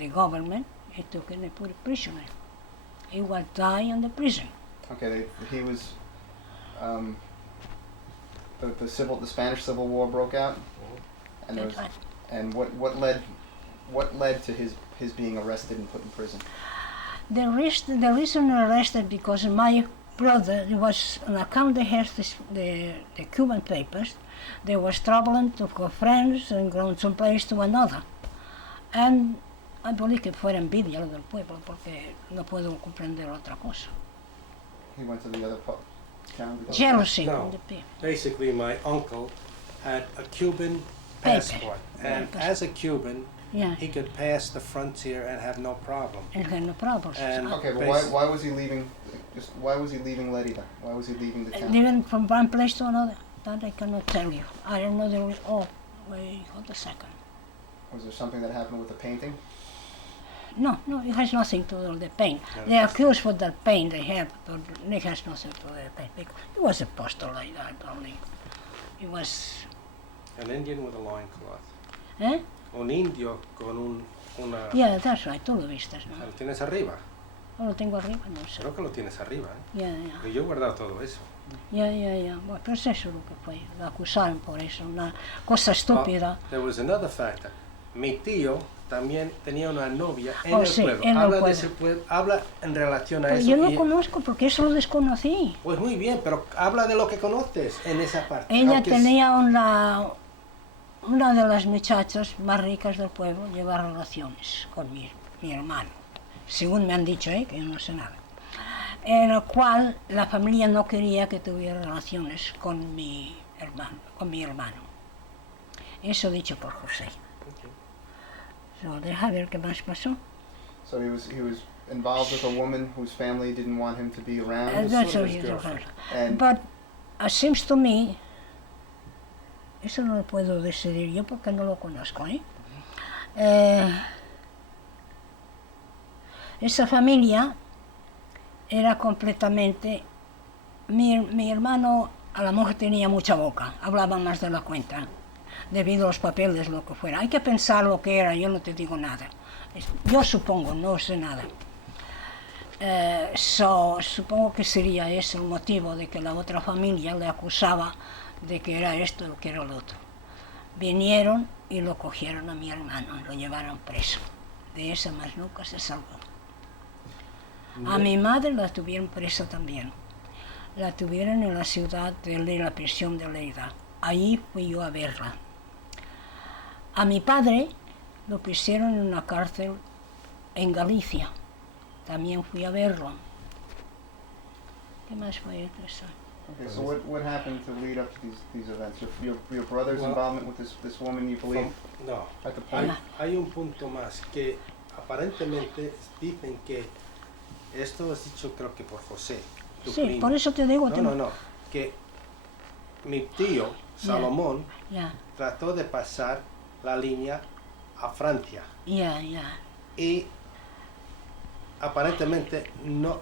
government. He took it and they put it prisoner. He was die in the prison. Okay, he was. The Spanish Civil War broke out, and there was, That's right. and what led to his being arrested and put in prison? The reason arrested because my brother was on account they had the Cuban papers. They was traveling to go friends and going from place to another, and I believe que fue envidia lo del pueblo porque no puedo comprender otra cosa. He went to the other town. Jealousy No. from the people. Basically, my uncle had a Cuban Paper. passport, and Yeah. as a Cuban, Yeah, he could pass the frontier and have no problem. and had no problems. And- Okay, but Bas- why was he leaving? Why was he leaving Lerida? Why was he leaving the town? Living from one place to another, that I cannot tell you. I don't know the reason. Oh, wait, hold a second. Was there something that happened with the painting? No, it has nothing to do with the pain. No, They accuse for the pain they have, but it has nothing to do with the pain. Because it was a postal like that only. It was, An Indian with a loincloth. eh? Un indio con una... Yeah, that's right, tú lo viste, ¿no? ¿Lo tienes arriba? ¿O lo tengo arriba? No sé. Creo que lo tienes arriba, ¿eh? Ya, Y yo he guardado todo eso. ya. Bueno, pues eso es lo que fue. Lo acusaron por eso, una cosa estúpida. There was another factor. Mi tío también tenía una novia en Oh, el sí, pueblo. en el Habla de pueblo. ese pueblo, habla en relación a Pero eso. yo no y- conozco porque eso lo desconocí. Pues muy bien, pero habla de lo que conoces en esa parte. Ella aunque es- tenía una de las muchachas más ricas del pueblo, lleva relaciones con mi hermano, según me han dicho, que yo no sé nada. En el cual la familia no quería que tuviera relaciones con mi hermano. Eso dicho por José. So, deja ver qué más pasó. So he was involved with a woman whose family didn't want him to be around. That's sort what of his he girlfriend. And But it seems to me, eso no lo puedo decidir yo porque no lo conozco, esa familia era completamente, mi hermano a la mujer tenía mucha boca, hablaba más de la cuenta. debido a los papeles, lo que fuera. Hay que pensar lo que era, yo no te digo nada. Yo supongo, no sé nada. Supongo que sería ese el motivo de que la otra familia le acusaba de que era esto y que era lo otro. Vinieron y lo cogieron a mi hermano, lo llevaron preso. De esa más nunca se salvó. A mi madre la tuvieron presa también. La tuvieron en la ciudad de la prisión de Lleida. Allí fui yo a verla. A mi padre lo pusieron en una cárcel en Galicia. También fui a verlo. ¿Qué más fue eso? Okay, so what happened to lead up to these events? Your brother's involvement with this woman, you believe? No, At the point? hay un punto más que aparentemente dicen que esto es dicho creo que por José, tu Sí, primo. por eso te digo. No, que mi tío Salomón Ya, trató de pasar la línea a Francia ya. y aparentemente no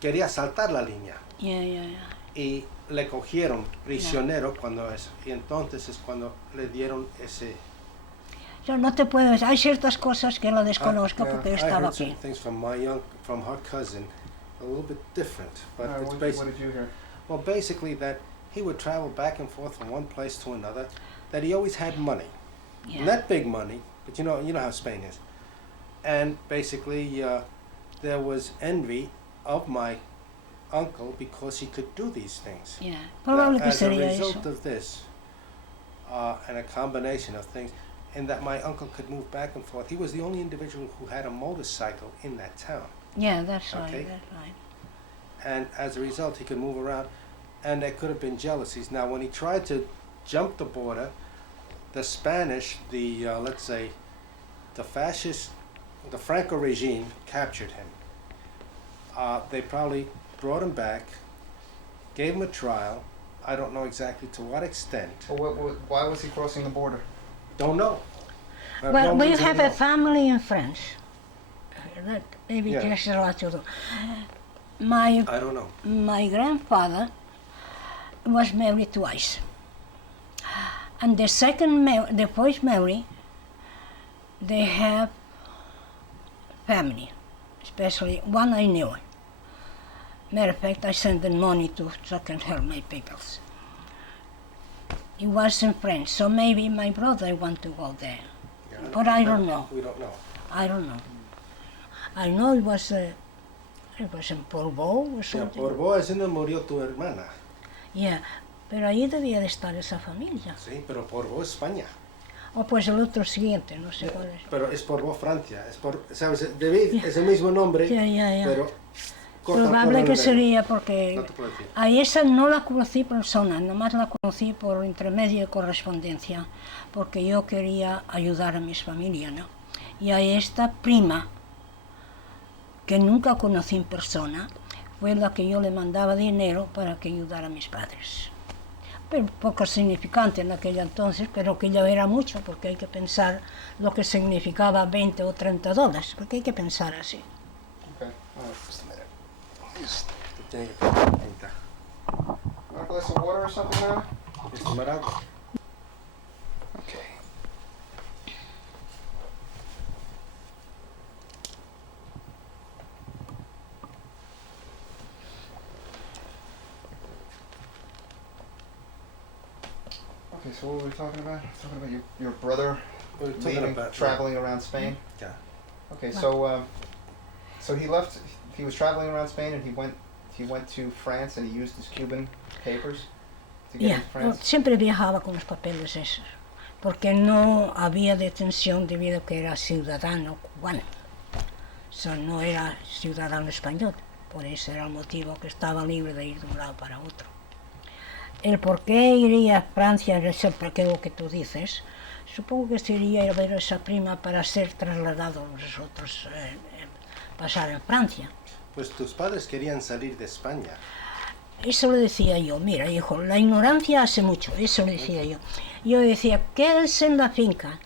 quería saltar la línea Ya. y le cogieron prisionero cuando eso, y entonces es cuando le dieron ese. Yo no te puedo decir, hay ciertas cosas que lo desconozco porque yo I estaba heard aquí. some things from her cousin, a little bit different, but Alright, it's what basically, did you hear? well, basically that he would travel back and forth from one place to another, that he always had money, Yeah. not big money, but you know how Spain is, and basically there was envy of my uncle because he could do these things. Yeah. Probable que As a sería result eso. of this, and a combination of things, and that my uncle could move back and forth. He was the only individual who had a motorcycle in that town. Yeah, that's Okay. right, that's right. And as a result, he could move around, and there could have been jealousies. Now, when he tried to jump the border, the Spanish, let's say, the fascist, the Franco regime captured him. They probably brought him back, gave him a trial. I don't know exactly to what extent. Well, why was he crossing the border? Don't know. I have Well, no we reason to have a know. family in France. That maybe Yeah. tienes relación. My I don't know. My grandfather was married twice. And the first marriage, they have family, especially one I knew. Matter of fact, I sent them money so I can help my peoples. It was in France, so maybe my brother want to go there. Yeah, But I don't know. We don't know. I don't know. I know it was in Portbou or Yeah, something. por vos no murió tu hermana. Yeah, pero ahí debía de estar esa familia. Sí, pero por vos España. O pues el otro siguiente, no sé cuál es. Pero es por vos Francia. Es por, ¿sabes? David es el mismo nombre, Ya. pero corta Probable por que el sería porque No te puedo decir. a esa no la conocí persona, nomás la conocí por intermedio de correspondencia, porque yo quería ayudar a mis familias, ¿no? Y a esta prima, que nunca conocí en persona, fue la que yo le mandaba dinero para que ayudara a mis padres. Pero poco significante en aquel entonces, pero que ya era mucho, porque hay que pensar lo que significaba 20 o 30 dólares, porque hay que pensar así. Okay. Just a minute. Tiene que tener cuenta. Want a glass of water or something now? ¿Es tomar agua? Okay. Okay, so what were we talking about? Talking about your brother We're talking leaving, about traveling around Spain? Yeah. Okay, so he left, he was traveling around Spain and he went to France and he used his Cuban papers to get Ya, to France? siempre viajaba con los papeles esos, porque no había detención debido a que era ciudadano cubano, no era ciudadano español, por eso era el motivo que estaba libre de ir de un lado para otro. El por qué iría a Francia, es lo que tú dices, supongo que se iría a ver a esa prima para ser trasladado a los otros, pasar en Francia. Pues tus padres querían salir de España. Eso le decía yo, mira hijo, la ignorancia hace mucho, eso le decía yo. Yo decía, quédense en la finca,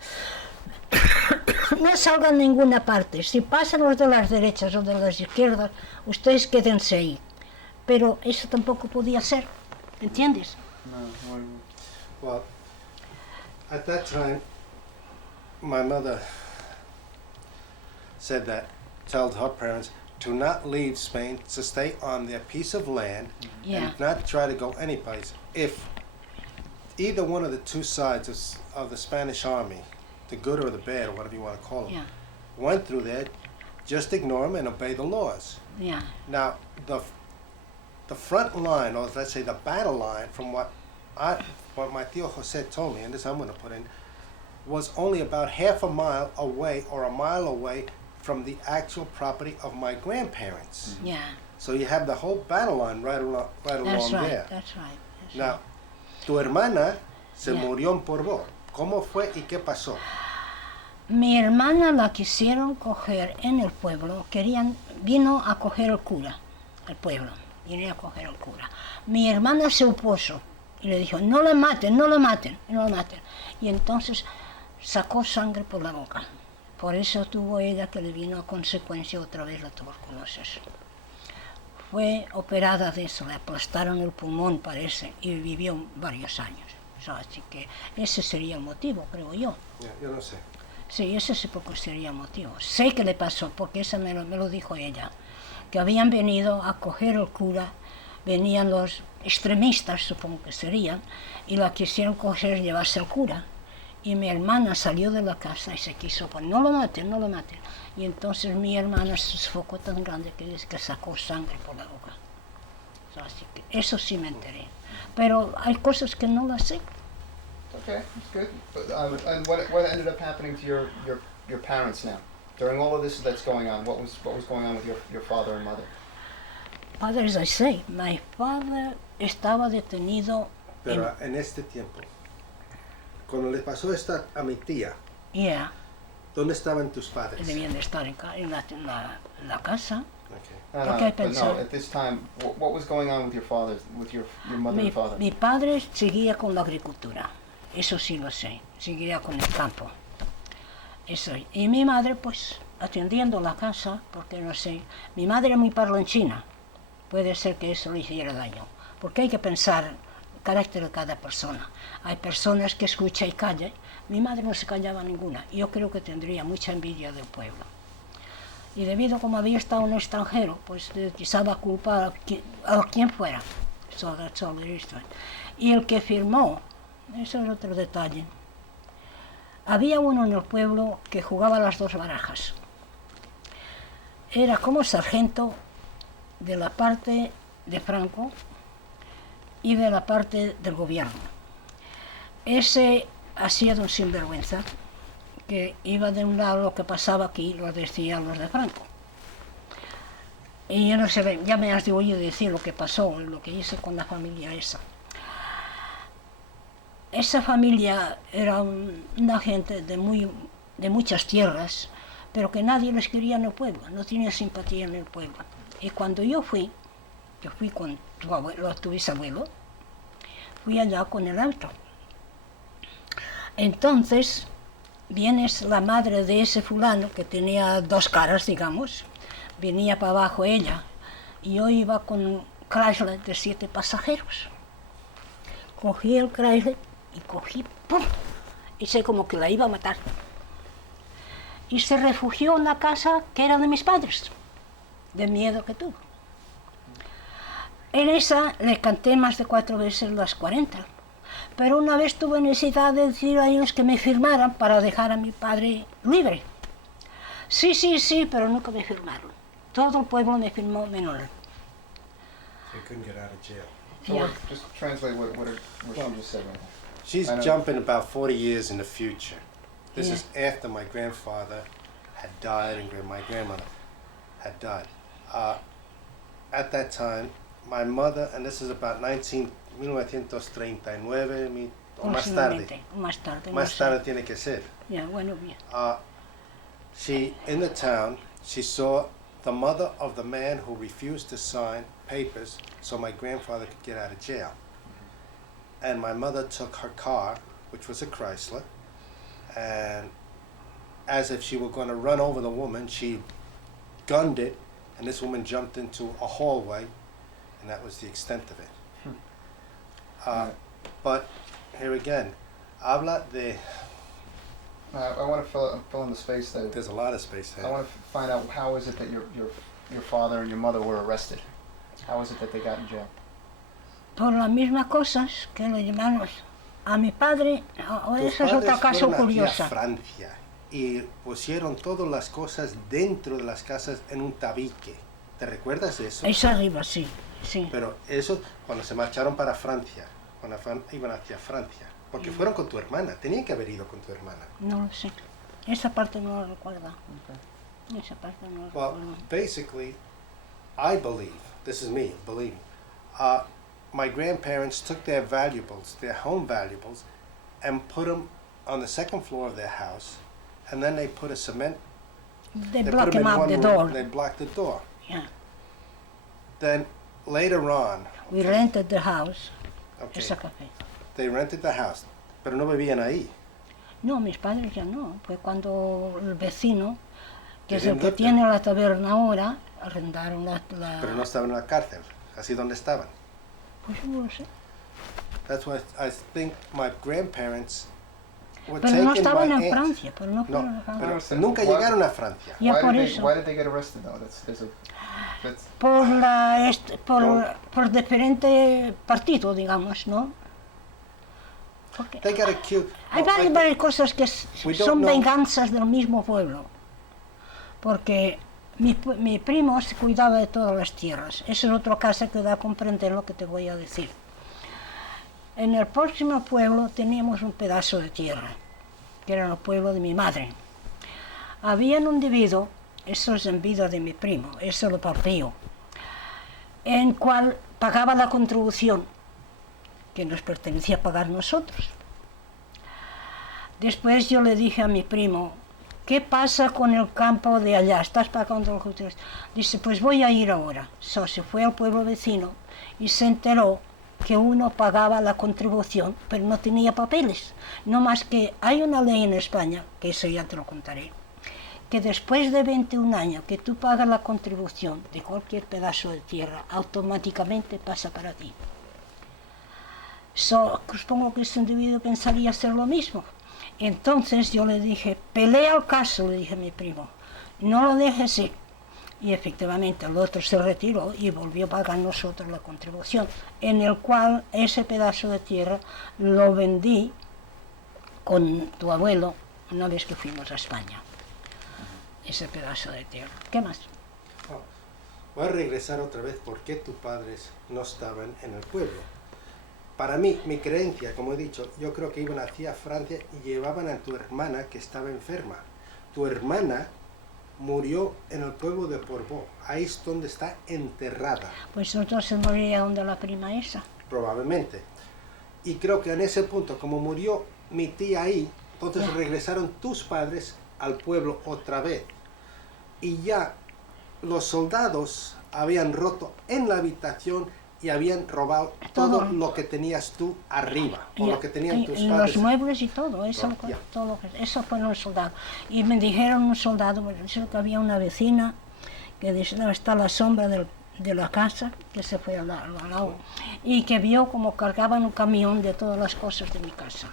no salgan a ninguna parte, si pasan los de las derechas o de las izquierdas, ustedes quédense ahí. Pero eso tampoco podía ser, ¿entiendes? No, Well, At that time, my mother said that, told her parents to not leave Spain, to stay on their piece of land Yeah. and not try to go anyplace. If either one of the two sides of the Spanish army, the good or the bad, or whatever you want to call them, Yeah. went through there, just ignore them and obey the laws. Yeah. Now, the front line, or let's say the battle line, from what my tío Jose told me, and this I'm going to put in, was only about half a mile away or a mile away from the actual property of my grandparents. Yeah. So you have the whole battle line right along That's right. there. That's right. That's Now, tu hermana se Yeah. murió en Porvó. ¿Cómo fue y qué pasó? Mi hermana la quisieron coger en el pueblo, vino a coger el cura, el pueblo, vino a coger el cura. Mi hermana se opuso y le dijo, no la maten, no la maten, no la maten. Y entonces sacó sangre por la boca. Por eso tuvo ella que le vino a consecuencia otra vez la tuberculosis. Fue operada de eso, le aplastaron el pulmón parece y vivió varios años. O sea, así que ese sería el motivo, creo yo. Yo no sé. Sí, ese poco sería el motivo. Sé que le pasó, porque eso me lo dijo ella, que habían venido a coger el cura, venían los extremistas, supongo que serían, y la quisieron coger y llevarse al cura. Y mi hermana salió de la casa y se quiso, pues no lo maten, no lo maten. Y entonces mi hermana se sofocó tan grande que sacó sangre por la boca. O sea, así que eso sí me enteré. Pero hay cosas que no las sé. Okay, that's good. But, and what ended up happening to your parents now? During all of this that's going on, what was going on with your father and mother? Father, as I say, my father estaba detenido Pero en este tiempo, cuando le pasó esto a mi tía, yeah, ¿dónde estaban tus padres? debían de estar en la casa. Okay. Okay, But pensaba. no, at this time, what was going on with your father, with your mother and father? Mi padre seguía con la agricultura, eso sí lo sé, seguía con el campo. Eso. Y mi madre, pues, atendiendo la casa, porque no sé, mi madre era muy parlanchina, puede ser que eso le hiciera daño, porque hay que pensar el carácter de cada persona. Hay personas que escuchan y callan, mi madre no se callaba ninguna, yo creo que tendría mucha envidia del pueblo. Y debido a como había estado en el extranjero, pues quizá culpar a quien fuera. So that's all there is to it. Y el que firmó, eso es otro detalle. Había uno en el pueblo que jugaba las dos barajas. Era como sargento de la parte de Franco y de la parte del gobierno. Ese hacía de un sinvergüenza, que iba de un lado lo que pasaba aquí, lo decían los de Franco. Y yo no sé, ya me has oído decir lo que pasó, lo que hice con la familia esa. Esa familia era una gente de muchas tierras, pero que nadie les quería en el pueblo, no tenía simpatía en el pueblo. Y cuando yo fui con tu bisabuelo, fui allá con el auto. Entonces, viene la madre de ese fulano, que tenía dos caras, digamos, venía para abajo ella, y yo iba con un Chrysler de 7 pasajeros. Cogí el Chrysler y cogí, ¡pum!, hice como que la iba a matar. Y se refugió en la casa que era de mis padres, de miedo que tuvo. En esa le canté más de 4 veces las 40. Pero una vez tuve necesidad de decir a ellos que me firmaran para dejar a mi padre libre. Sí, pero nunca me firmaron. Todo el pueblo me firmó menos él. So you couldn't get out of jail. So Yeah. just translate what she just said right now. She's I know. jumping about 40 years in the future. This Yeah. is after my grandfather had died and my grandmother had died. At that time, my mother, and this is about 1939 o más tarde. Más tarde. Más no sé. tarde tiene que ser. Ya, bueno, bien. She, in the town, she saw the mother of the man who refused to sign papers so my grandfather could get out of jail. And my mother took her car, which was a Chrysler, and as if she were going to run over the woman, she gunned it, and this woman jumped into a hallway, and that was the extent of it. But here again, Habla de... I want to fill in the space that There's a lot of space I there. want to find out how is it that your father and your mother were arrested? How is it that they got in jail? Por las mismas cosas que le llamaron a mi padre, Tus esa es otra padres caso fueron aquí a curiosa. Francia y pusieron todas las cosas dentro de las casas en un tabique. ¿Te recuerdas de eso? Es arriba, sí, sí. Pero eso cuando se marcharon para Francia, cuando iban hacia Francia, porque fueron con tu hermana, tenían que haber ido con tu hermana. No lo sé. Esa parte no la recuerdo. Esa parte no la Well, recuerdo. basically, I believe, this is me believing, my grandparents took their valuables, their home valuables, and put them on the second floor of their house, and then they put a cement, They they block put them him in out one the room, door. and they blocked the door. Yeah. Then later on, We rented the house. okay, Esa café. they rented the house, pero no vivían ahí. No, mis padres ya no. Fue cuando el vecino, que es They el didn't que live tiene la taberna ahora, arrendaron la... Pero no estaban en la cárcel, así donde estaban. Pues no lo sé. That's why I think my grandparents were Pero no taken estaban by en aunt. Francia, pero no fueron No, a Francia. pero understand. nunca Why- llegaron a Francia. Ya por did eso. Why did they get arrested though? Por, No. por diferente partido, digamos, ¿no? Porque They got accused. hay well, I varias cosas que We don't son know. venganzas del mismo pueblo. Porque mi primo se cuidaba de todas las tierras. Eso es otro caso que da a comprender lo que te voy a decir. En el próximo pueblo teníamos un pedazo de tierra, que era el pueblo de mi madre. Había un individuo, eso es en vida de mi primo, eso lo papío, en cual pagaba la contribución que nos pertenecía pagar nosotros. Después yo le dije a mi primo, ¿qué pasa con el campo de allá? ¿Estás pagando los cultivos? Dice, pues voy a ir ahora. Se fue al pueblo vecino y se enteró que uno pagaba la contribución, pero no tenía papeles. No más que hay una ley en España, que eso ya te lo contaré, que después de 21 años que tú pagas la contribución de cualquier pedazo de tierra, automáticamente pasa para ti. Supongo que ese individuo pensaría hacer lo mismo. Entonces yo le dije, pelea el caso, le dije a mi primo, no lo dejes ir. Y efectivamente el otro se retiró y volvió a pagar nosotros la contribución, en el cual ese pedazo de tierra lo vendí con tu abuelo una vez que fuimos a España. Ese pedazo de tierra. ¿Qué más? Voy a regresar otra vez por qué tus padres no estaban en el pueblo. Para mí, mi creencia, como he dicho, yo creo que iban hacia Francia y llevaban a tu hermana que estaba enferma. Tu hermana murió en el pueblo de Portbou. Ahí es donde está enterrada, Pues entonces moriría donde la prima esa. probablemente. Y creo que en ese punto, como murió mi tía ahí, entonces Ya. regresaron tus padres al pueblo otra vez. Y ya los soldados habían roto en la habitación y habían robado todo Todo. lo que tenías tú arriba, o Y- lo que tenían tus y padres. los muebles y todo, eso, Oh, ya. todo lo que, eso fueron los soldados. Y me dijeron un soldado, me dijeron que había una vecina que dice, "No, está la sombra de la casa", que se fue al lado, y que vio como cargaban un camión de todas las cosas de mi casa,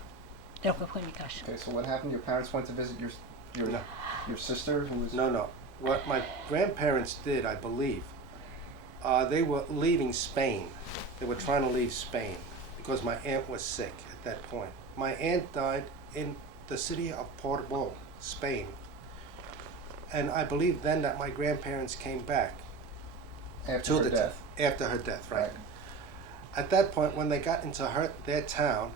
de lo que fue mi casa. Okay, so what happened? Your parents went to visit your No. your sister who was No, no. What my grandparents did, I believe, they were leaving Spain. They were trying to leave Spain because my aunt was sick at that point. My aunt died in the city of Portbou, Spain. And I believe then that my grandparents came back after to her the death. after her death, right? At that point, when they got into their town,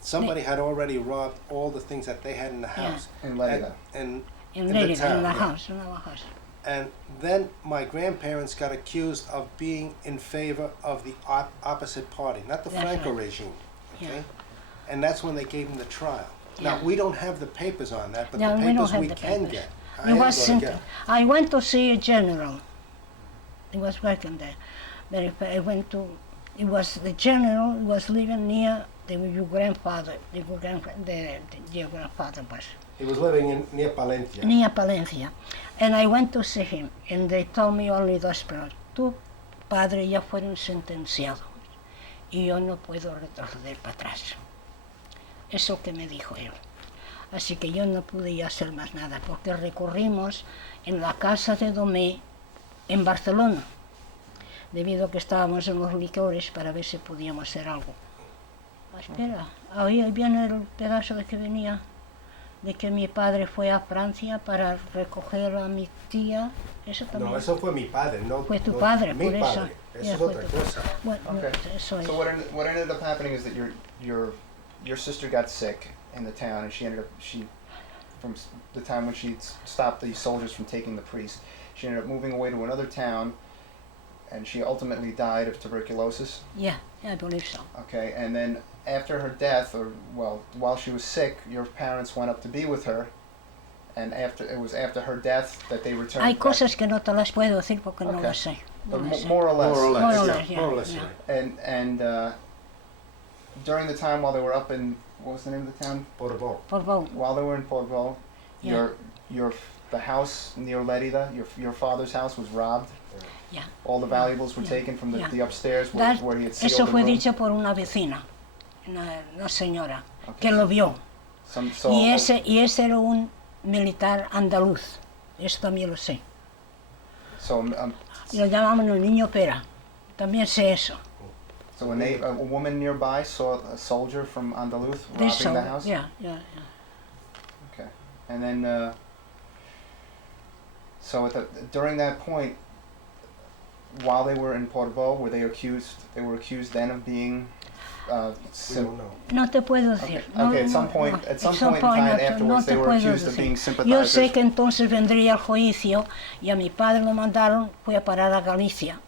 somebody had already robbed all the things that they had in the Yeah. house. In Lerida. And En in the Lérida, town, en la yeah. house, en la house. And then my grandparents got accused of being in favor of the opposite party, not the That's Franco right. regime. Okay? Yeah. And that's when they gave them the trial. Now, Yeah. we don't have the papers on that, but No, the we don't papers have we the can papers. get. It am was gonna sent, get. I went to see a general. He was working there. But if I went to, it was the general was living near your grandfather. Your grandfather was He was living near Palencia. near Palencia. And I went to see him, and they told me only dos palabras. Tu padre ya fueron sentenciados y yo no puedo retroceder para atrás. Eso que me dijo él. Así que yo no pude ya hacer más nada, porque recorrimos en la casa de Domé en Barcelona, debido a que estábamos en los licores para ver si podíamos hacer algo. Espera, ahí viene el pedazo de que venía, de que mi padre fue a Francia para recoger a mi tía. Eso también. No, eso fue mi padre, no. Fue tu no, padre, mi por eso. padre. Eso Ya, es fue otra tu- cosa. Bueno, Okay. eso es. So what ended up happening is that your sister got sick in the town, and from the time when she stopped the soldiers from taking the priest, she ended up moving away to another town, and she ultimately died of tuberculosis. Yeah, I believe so. Okay, and then after her death, while she was sick, your parents went up to be with her, and it was after her death that they returned. Hay back. cosas que no te las puedo decir porque no Okay. las sé. No But las sé. more or less. More or less, More or yeah, less, yeah, more or less, yeah. right. And during the time while they were up in, what was the name of the town? Portbó. Por favor. While they were in Portbó, Yeah. the house near Lerida, your father's house was robbed. Yeah. All the valuables were Yeah. taken from Yeah. the upstairs That- where he had sealed Eso the fue room. dicho por una vecina, una señora, Okay, que lo vio. so Y ese era un militar andaluz. Eso también lo sé. Lo llamaban el niño pera. También sé eso. So a woman nearby saw a soldier from Andaluz This robbing the so, house? yeah. Okay. And then, so during that point, while they were in Portbó, they were accused then of being, We don't know. No te puedo decir. okay, No, okay, at some no, point, no. at some point in time no afterwards, te they were puedo accused of decir. being Yo sympathizers. sé que entonces vendría el juicio y a mi padre lo mandaron, fue a parar a Galicia.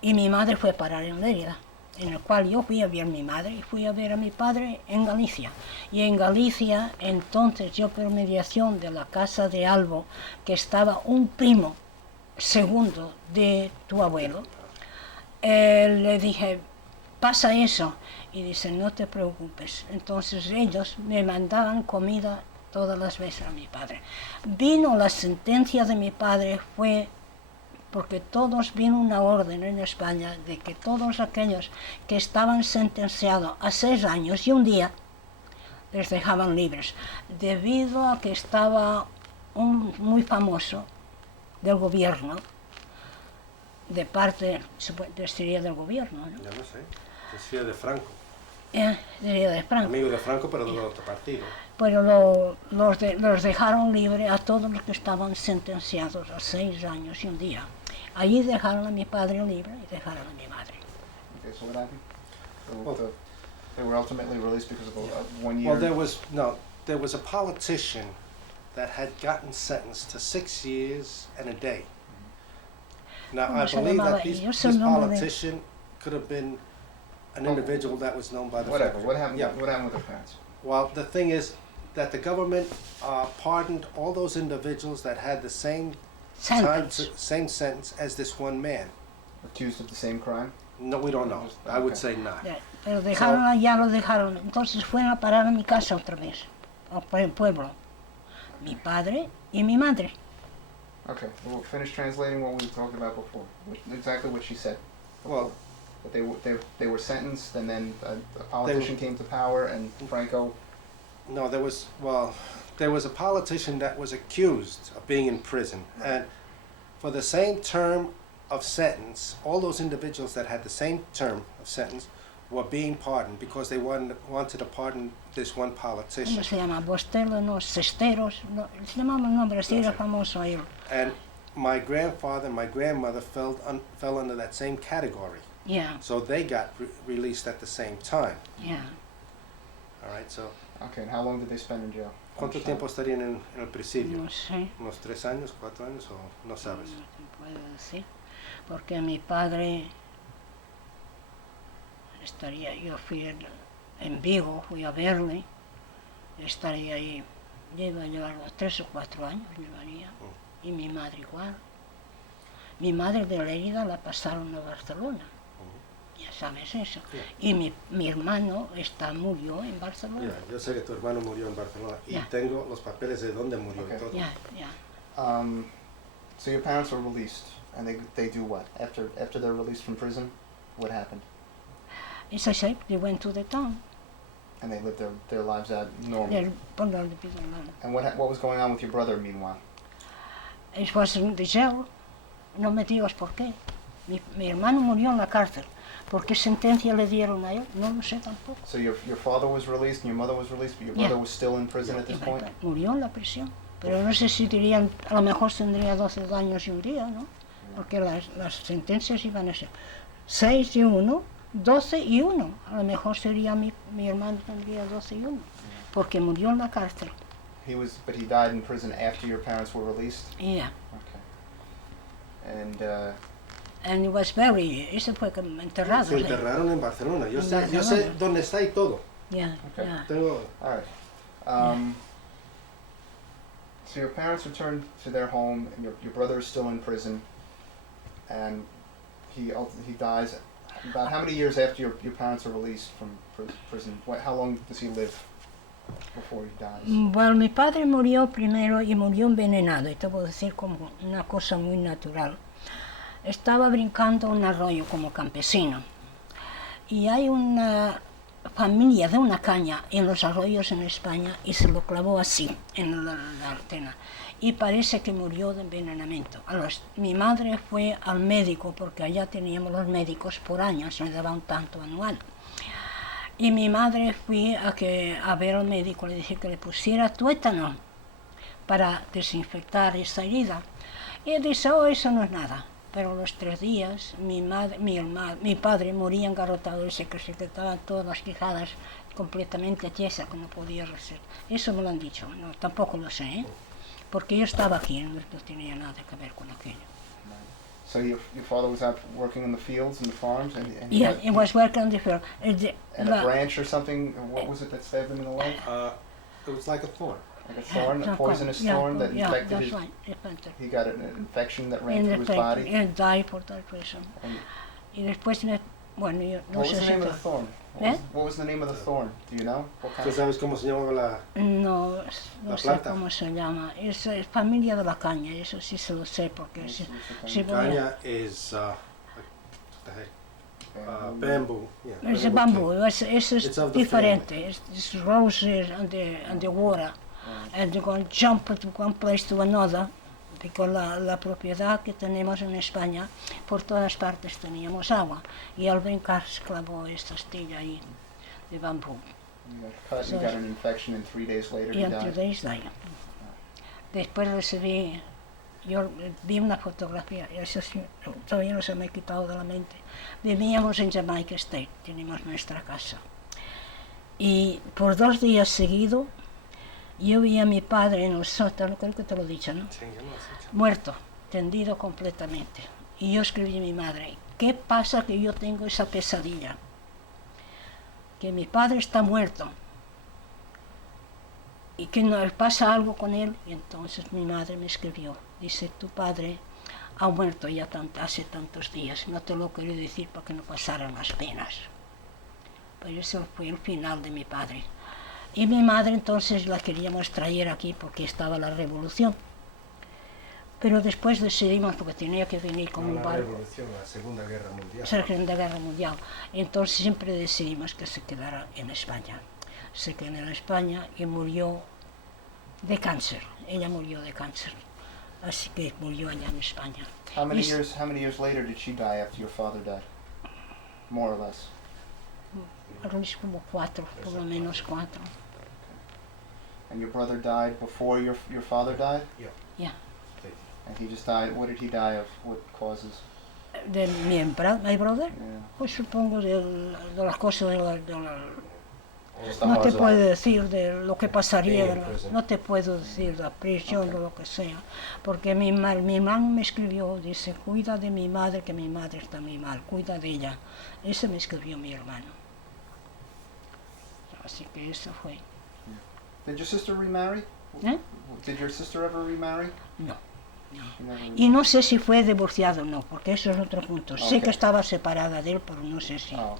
Y mi madre fue a parar en Lérida, en el cual yo fui a ver a mi madre y fui a ver a mi padre en Galicia. Y en Galicia, entonces yo por mediación de la casa de Albo, que estaba un primo segundo de tu abuelo, le dije, pasa eso. Y dice, no te preocupes. Entonces ellos me mandaban comida todas las veces a mi padre. Vino la sentencia de mi padre, fue porque todos vino una orden en España de que todos aquellos que estaban sentenciados a 6 años y un día les dejaban libres, debido a que estaba un muy famoso del gobierno, de parte, sería del gobierno, ¿no? Ya no sé. Decía de Franco. Sería de Franco. Amigo de Franco, pero de otro partido. Pero los dejaron libres a todos los que estaban sentenciados a 6 años y un día. Allí dejaron a mi padre libre y dejaron a mi madre. Okay, so what happened? Well- They were ultimately released because of a 1 year. Well, there was a politician that had gotten sentenced to 6 years and a day. Now, I ¿Cómo se believe llamaba that this ellos? El nombre de- politician could have been an individual that was known by the Whatever. family. What happened? Yeah. What happened with their parents? Well, the thing is that the government pardoned all those individuals that had the same Sentence. same sentence as this one man. Accused of the same crime? No, we don't know. I would Okay. say not. Pero dejaron allá, lo dejaron. Entonces fueron a parar a mi casa otra vez, por el pueblo. Mi padre y mi madre. Okay, we'll finish translating what we were talking about before. Exactly what she said. Well, That they were sentenced, and then a politician came to power, and Franco. no, there was a politician that was accused of being in prison, and for the same term of sentence, all those individuals that had the same term of sentence were being pardoned because they wanted to pardon this one politician. ¿Cómo se llama? Bostelo, no, Cesteros, no, se llamaba el nombre, así No era sé. famoso él. And my grandfather and my grandmother fell under that same category. Yeah, So they got released at the same time. yeah. All right, so Okay, and how long did they spend in jail? How ¿cuánto much tiempo time? estarían en el presidio? No sé, ¿Unos 3 años, 4 años o no sabes? no te puedo decir, porque mi padre yo fui en Vigo, fui a verle, estaría ahí, yo iba a llevar 3 o 4 años, llevaría, y mi madre igual. Mi madre de Lérida la pasaron a Barcelona, ya sabes eso, y mi hermano murió en Barcelona. Ya, yo sé que tu hermano murió en Barcelona y Ya. tengo los papeles de dónde murió Okay. y todo. Ya, ya. So your parents were released, and they do what? After they're released from prison, what happened? As I said, they went to the town. And they lived their lives out normal. And what was going on with your brother meanwhile? It was in the jail. No me digas por qué. Mi hermano murió en la cárcel. ¿Por qué sentencia le dieron a él? No lo sé tampoco. So your father was released and your mother was released, but your brother was still in prison at this point? Murió en la prisión. Pero no sé si dirían, a lo mejor tendría 12 años y un día, ¿no? Porque las sentencias iban a ser 6 y 1, 12 y 1. A lo mejor sería mi hermano tendría 12 y 1. Porque murió en la cárcel. But he died in prison after your parents were released? Yeah. Okay. And it was very, ese fue enterrado. Se enterraron en Barcelona. Yo sé dónde está y todo. Yeah, okay. yeah. All right. So your parents returned to their home, and your brother is still in prison, and he dies. About how many years after your parents are released from prison? How long does he live before he dies? Bueno, mi padre murió primero y murió envenenado, y te voy a decir como una cosa muy natural. Estaba brincando un arroyo como campesino y hay una familia de una caña en los arroyos en España y se lo clavó así en la antena y parece que murió de envenenamiento. Mi madre fue al médico porque allá teníamos los médicos por años, me daban tanto anual. Y mi madre fue a ver al médico, le dije que le pusiera tuétano para desinfectar esa herida. Y él dice, oh, eso no es nada. Pero a los 3 días mi padre moría engarrotado, dice que se quedaban todas las quijadas completamente tiesas, que no podía ser. Eso me lo han dicho, no, tampoco lo sé, ¿eh? Porque yo estaba aquí, no tenía nada que ver con aquello. So your father was out working in the fields and the farms, and he was working on the field. And a branch or something. What was it that stabbed him in the leg? It was like a thorn. Like a thorn, a poisonous thorn that infected his. Right. He got an infection that ran through his body. And died for that reason. Y después, bueno, yo no what sé was the name of the thorn? What was the name of the thorn? Do you know? ¿Tú sabes cómo se llama la? No sé cómo se llama. Es familia de la caña, eso sí se lo sé porque caña es bamboo. Yeah, it's bamboo. It's diferente. It's roses and the water, and they're going to jump from one place to another. Porque la propiedad que tenemos en España, por todas partes teníamos agua, y al brincar se clavó esta astilla ahí de bambú. You got an infection, and 3 days later he died. 3 days later. Después recibí, yo vi una fotografía, y eso sí, todavía no se me ha quitado de la mente. Vivíamos en Jamaica State, teníamos nuestra casa. Y por 2 días seguidos, yo vi a mi padre en el sótano, creo que te lo he dicho, ¿no? Sí, yo lo he dicho. Muerto, tendido completamente. Y yo escribí a mi madre, ¿qué pasa que yo tengo esa pesadilla? Que mi padre está muerto y que no pasa algo con él. Y entonces mi madre me escribió, dice, tu padre ha muerto ya hace tantos días, no te lo quería decir para que no pasaran las penas. Pero eso fue el final de mi padre. Y mi madre entonces la queríamos traer aquí porque estaba la revolución. Pero después decidimos, porque tenía que venir con un barco. La revolución, la Segunda Guerra Mundial. La Segunda Guerra Mundial. Entonces siempre decidimos que se quedara en España. Se quedó en España y murió de cáncer. Ella murió de cáncer. Así que murió allá en España. How many years later did she die after your father died? More or less. Como 4, por lo menos 4. And your brother died before your father died? Yeah. And he just died, what did he die of? What causes? De my brother? Yeah. Pues supongo de las cosas no te puedo decir de lo que pasaría, no te puedo decir de la prisión o lo que sea, porque mi hermano me escribió, dice, cuida de mi madre, que mi madre está muy mal, cuida de ella. Eso me escribió mi hermano. Así que eso fue. Did your sister remarry? Did your sister ever remarry? No. Y no sé si fue divorciado o no, porque eso es otro punto. Sé que estaba separada de él, pero no sé si. No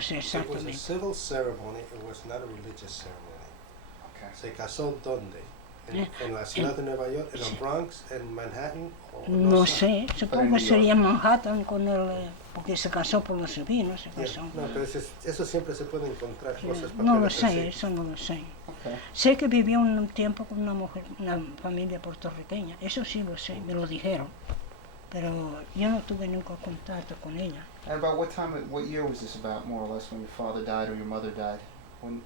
sé exactamente. It was a civil ceremony, it was not a religious ceremony. ¿Se casó dónde? ¿En la ciudad de Nueva York, en el Bronx, en Manhattan? No sé, supongo que sería en Manhattan con el porque se casó por lo civil, no se casó. No, pero eso siempre se puede encontrar cosas. No lo papeles sé, así. eso no lo sé. Okay. Sé que vivió un tiempo con una mujer, una familia puertorriqueña, eso sí lo sé, me lo dijeron, pero yo no tuve nunca contacto con ella. And about what year was this about, more or less, when your father died or your mother died?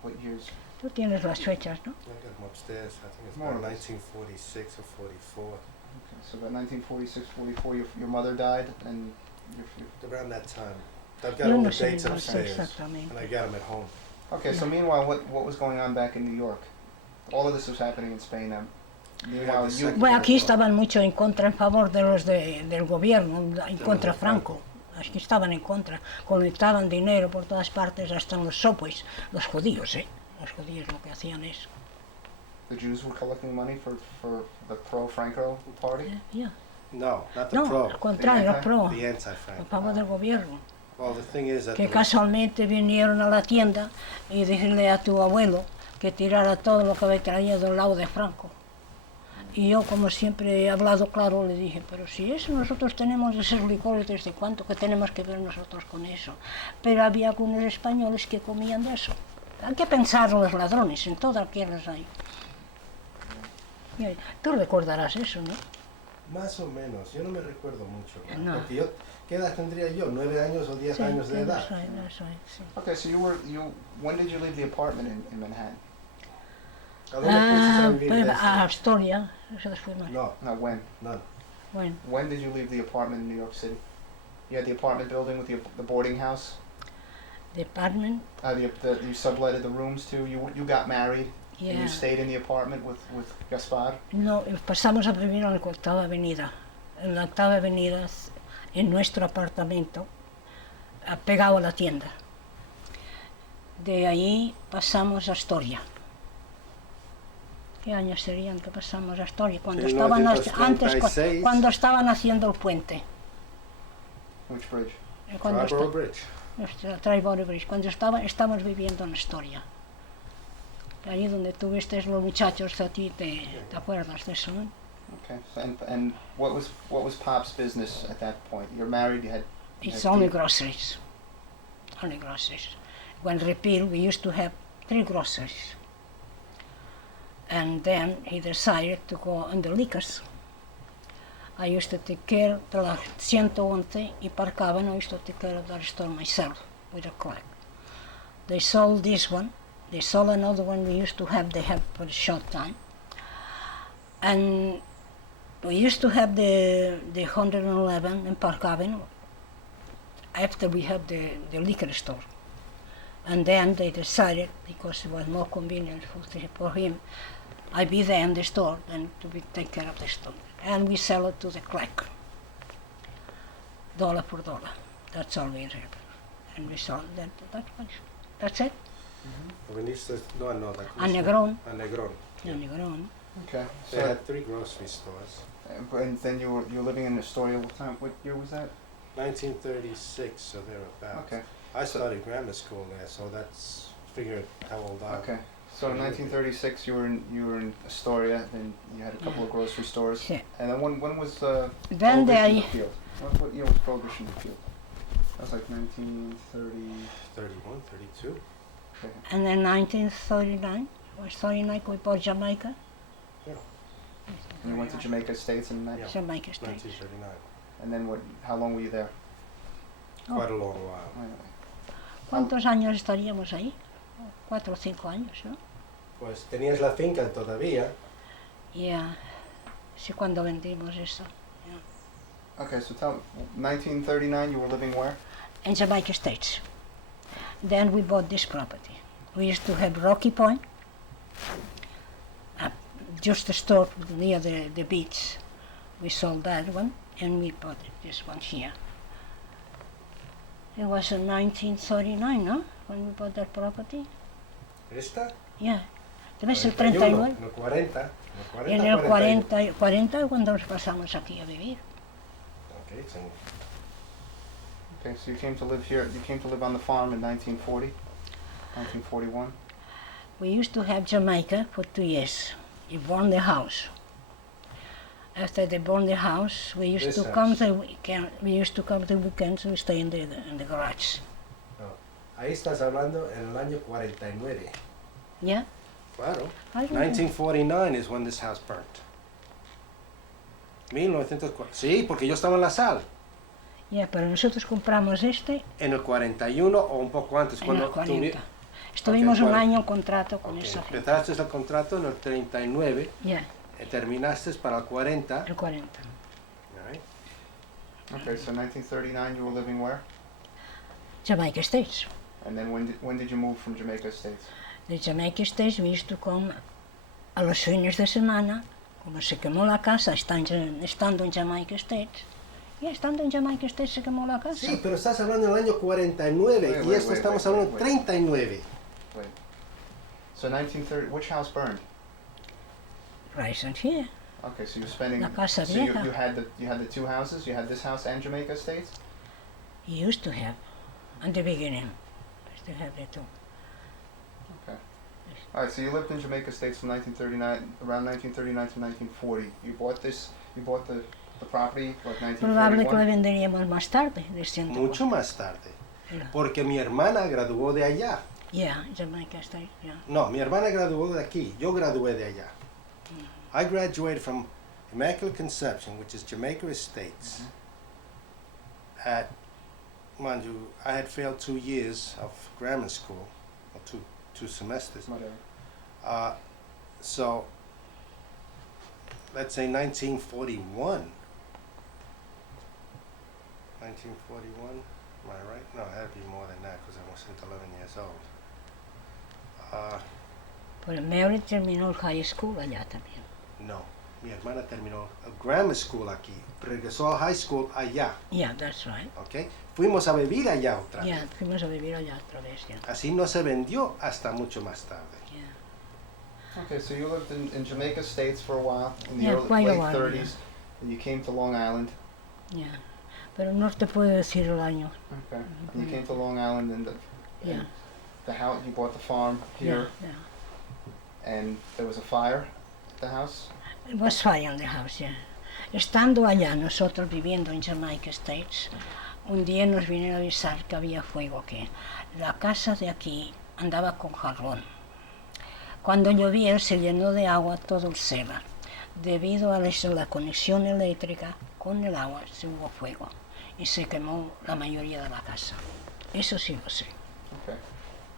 What years? Tú tienes las fechas, ¿no? I got them upstairs. I think it's More about or less. 1946 or 44. Okay, so about 1946, 44, your mother died, and Around that time. I've got Yo all no the sé dates upstairs, and exactamente. I got them at home. Okay, so meanwhile, what was going on back in New York? All of this was happening in Spain. Meanwhile, the you, second- Bueno, aquí estaban mucho en contra, en favor de los del gobierno, en contra Franco. Aquí estaban en contra, conectaban dinero por todas partes, hasta en los subways, los judíos, ¿eh? Los judíos lo que hacían es, the Jews were collecting money for the pro-Franco party. yeah. No, not the No, pro. al contrario, los pro, The a anti-Franco. favor del gobierno. Well, the thing is that Que the- casualmente vinieron a la tienda y decirle a tu abuelo que tirara todo lo que había traído del lado de Franco. Y yo, como siempre he hablado claro, le dije, pero si eso nosotros tenemos esos licores, ¿desde cuánto que tenemos que ver nosotros con eso? Pero había algunos españoles que comían de eso. Hay que pensar en los ladrones, en todas las hay. Y tú recordarás eso, ¿no? Más o menos, yo no me recuerdo mucho. No. Porque yo, ¿qué edad tendría yo? 9 años o 10 años de edad. eso hay, sí. Okay, so when did you leave the apartment in Manhattan? ¿A dónde fuiste a vivir Pues de a esto? Astoria, eso después más. No, No, when? no. Bueno, When did you leave the apartment in New York City? You had the apartment building with the boarding house. department, You subletted the rooms to. You got married. And yeah. you stayed in the apartment with Gaspar. No, pasamos a vivir en la octava avenida. En la octava avenida, en nuestro apartamento, pegado a la tienda. De ahí pasamos a Astoria. ¿Qué años serían que pasamos a Astoria? Cuando estaban 1936. cuando estaban haciendo el puente. Which bridge? Cuando Triborough Bridge. Triborough Bridge. Cuando estábamos viviendo en Astoria. Allí donde tuviste los muchachos, a ti te acuerdas de eso, ¿no? Okay. So, and what was Pop's business at that point? You're married. You had. It's only groceries. Only groceries. When repeal, we used to have 3 groceries. And then he decided to go on the liquors. I used to take care de la 111 y parkaba, and I used to take care of the store myself with a clerk. They sold this one. They sold another one we used to have, they have for a short time. And we used to have the 111 in Park Avenue after we had the liquor store. And then they decided, because it was more convenient for him, I'd be there in the store than to take care of the store. And we sell it to the clerk, dollar per dollar. That's all we have. And we sold that much. That's it. No, that A Negron. A Negron. Yeah. Negron. Okay. They So, had 3 grocery stores. and then you were living in Astoria. What time? What year was that? 1936 or thereabouts. Okay. I started grammar school there, so that's figure how old I am. Okay. So in 1936, you were in Astoria. Then you had a couple of grocery stores. Yeah. And then when was Then Prohibition they, repealed? What year was Prohibition repealed? That was like 1930. 31, 32. Okay. and then 1939, was 39 we bought Jamaica, And you went to Jamaica Estates in that. Yeah. Jamaica State. 1939. And then what? How long were you there? Quite a long while. ¿Cuántos años estaríamos ahí? 4 o 5 años, ¿no? Pues tenías la finca todavía. Yeah. Sí, cuando vendimos eso. Okay, so tell me, 1939, you were living where? In Jamaica States. Then we bought this property. We used to have Rocky Point, just a store near the beach. We sold that one, and we bought this one here. It was in 1939, no? When we bought that property? ¿Esta? Yeah. Debe ser 41, 39. no 40. No 40, En el 41. 40 cuando nos pasamos aquí a vivir. Okay, so Okay, so you came to live here. You came to live on the farm in 1940, 1941. We used to have Jamaica for 2 years. We burned the house. After they burned the house, we used This to house. come the weekend. We used to come the weekends. We stay in the garage. No. Ahí estás hablando en el año 49. Yeah. Claro. I don't know. 1949 is when this house burnt. 1940. Sí, porque yo estaba en la sala. Yeah, pero nosotros compramos este En el 41 o un poco antes. en Cuando el 40. Estuvimos Ok, un bueno. año en contrato con Ok, esa gente. empezaste el contrato en el 39, Yeah, terminaste para el 40. el 40. Right. Okay, so 1939 you were living where? Jamaica States. And then when did you move from Jamaica States? De Jamaica States we used to come a los fines de semana, como se quemó la casa estando en Jamaica States. Y estando en Jamaica States se quemó la casa. Sí, pero estás hablando del año 49 y esto estamos hablando del 39. Wait. So 1930, which house burned? Right and here. Okay, so you're spending. La casa so you, vieja. you had the two houses. You had this house and Jamaica States. You used to have, at the beginning, used to have the two. Okay. All right. So you lived in Jamaica States from 1939, around 1939 to 1940. You bought this. You bought the property like Probable que la 1941. venderíamos más tarde, de 100. Mucho más tarde. Yeah. Porque mi hermana graduó de allá. Yeah, Jamaica States, yeah. No, mi hermana graduó de aquí. Yo gradué de allá. I graduated from Immaculate Conception, which is Jamaica Estates. At, mind you, I had failed 2 years of grammar school, or two semesters. Whatever. So, let's say 1941. 1941, am I right? No, it had to be more than that because I wasn't 11 years old. Pero Mary terminó el high school allá también. No, mi hermana terminó el grammar school aquí, regresó a high school allá, Yeah, that's right. ¿ok? Fuimos a vivir allá otra Yeah, vez. fuimos a vivir allá otra vez, yeah. Así no se vendió hasta mucho más tarde. Yeah. Okay, so you lived in Jamaica States for a while in the Yeah, quite a late while, 30s, and you came to Long Island. Yeah. Pero no te puedo decir el año. Okay. And you came to Long Island, and Yeah. the house. You bought the farm Yeah, here, yeah. and there was a fire at the house. It was fire in the house, yeah. Estando allá, nosotros viviendo en Jamaica States, un día nos vinieron a avisar que había fuego, que la casa de aquí andaba con jarrón. Cuando llovía se llenó de agua todo el cellar. Debido a la conexión eléctrica con el agua se hubo fuego y se quemó la mayoría de la casa. Eso sí lo sé. Okay.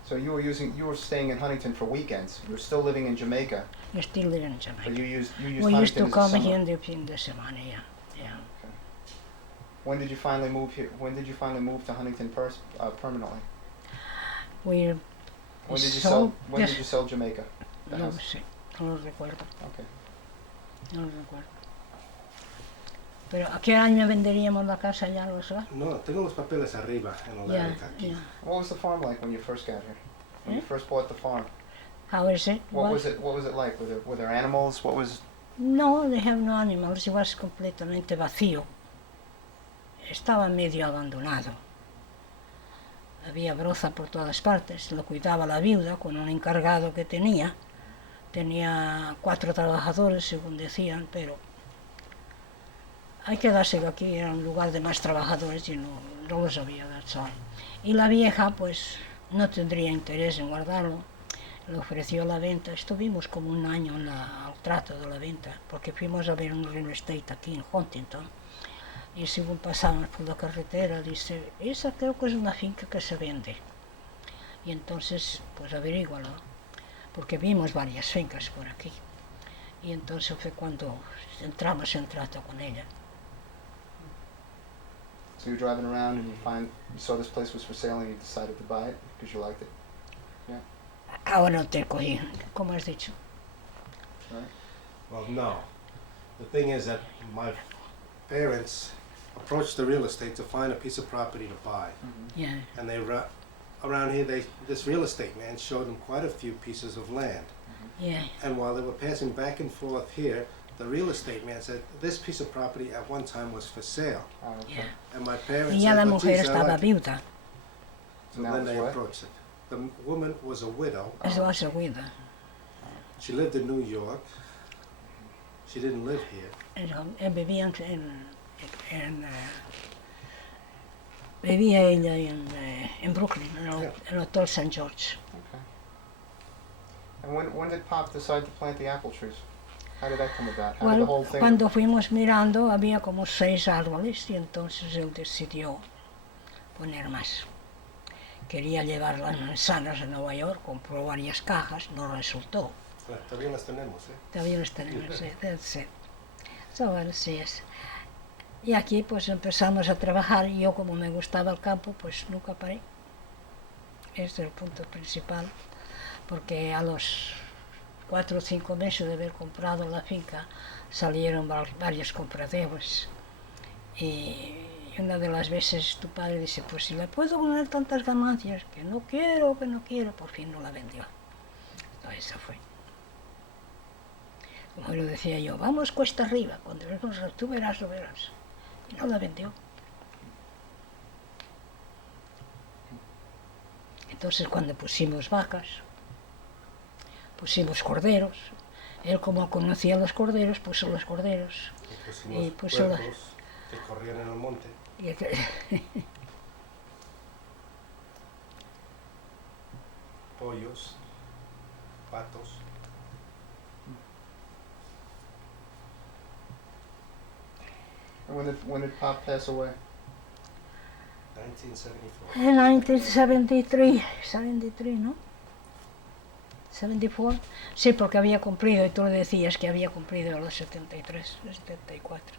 So you were staying in Huntington for weekends. You were still living in Jamaica, Yo still live in but Jamaica. you used We used Huntington to as a come summer. here in the fin de semana, yeah. Yeah. When did you finally move here? When did you finally move to Huntington permanently? We When did you sold sell? When this- did you sell Jamaica? The No lo house. sé, no lo recuerdo, Okay. no lo recuerdo. Pero ¿a qué año venderíamos la casa ya, lo sabes? No, tengo los papeles arriba en la Yeah, letra aquí. yeah. What was the farm like when you first got here? When you Hmm? first bought the farm, How is it? what was it? What was it like? Were there animals? What was? No, they have no animals, it was completamente vacío. Estaba medio abandonado. Había broza por todas partes, lo cuidaba la viuda con un encargado que tenía. Tenía 4 trabajadores, según decían, pero hay que darse que aquí era un lugar de más trabajadores y no lo sabía, that's all. Y la vieja, pues, no tendría interés en guardarlo. Le ofreció la venta. Estuvimos como un año al trato de la venta, porque fuimos a ver un real estate aquí en Huntington. Y según pasábamos por la carretera, dice, esa creo que es una finca que se vende. Y entonces, pues averígualo, porque vimos varias fincas por aquí. Y entonces fue cuando entramos en trato con ella. So you're driving around and you saw this place was for sale and you decided to buy it because you liked it, Ahora te cogí, como has dicho. right? Well, no. The thing is that my parents approached the real estate to find a piece of property to buy. Yeah, And they around here, this real estate man showed them quite a few pieces of land. yeah. And while they were passing back and forth here, the real estate man said, this piece of property at one time was for sale. Okay. Yeah. And my parents Y ya said, la well, mujer geez, I estaba like it. viuda, So Now then it's they what? approached it. The woman was a widow. eso va a ser viuda. She lived in New York. She didn't live here. Vivía vivía ella en Brooklyn, en el Hotel St. George. Okay. And when did Pop decide to plant the apple trees? How did that come about? How did the whole thing? Cuando fuimos mirando había como 6 árboles y entonces él decidió poner más. Quería llevar las manzanas a Nueva York, compró varias cajas, no resultó. Todavía las tenemos, ¿eh? Todavía las tenemos, that's it. So, así es. Y aquí pues empezamos a trabajar y yo como me gustaba el campo pues nunca paré. Este es el punto principal, porque a los 4 o 5 meses de haber comprado la finca salieron varios compradores y una de las veces tu padre dice, pues si le puedo ganar tantas ganancias, que no quiero, por fin no la vendió. Entonces esa fue. Como lo decía yo, vamos cuesta arriba, cuando tú verás, lo verás. Y no la vendió. Entonces cuando pusimos vacas, pusimos corderos, él como conocía los corderos, puso los corderos. Y puso los puercos que corrían en el monte. Pollos, patos. And when did Pop pass away? 1974. En 1973, 73, ¿no? 74. Sí, porque había cumplido, y tú le decías que había cumplido a los 73, 74.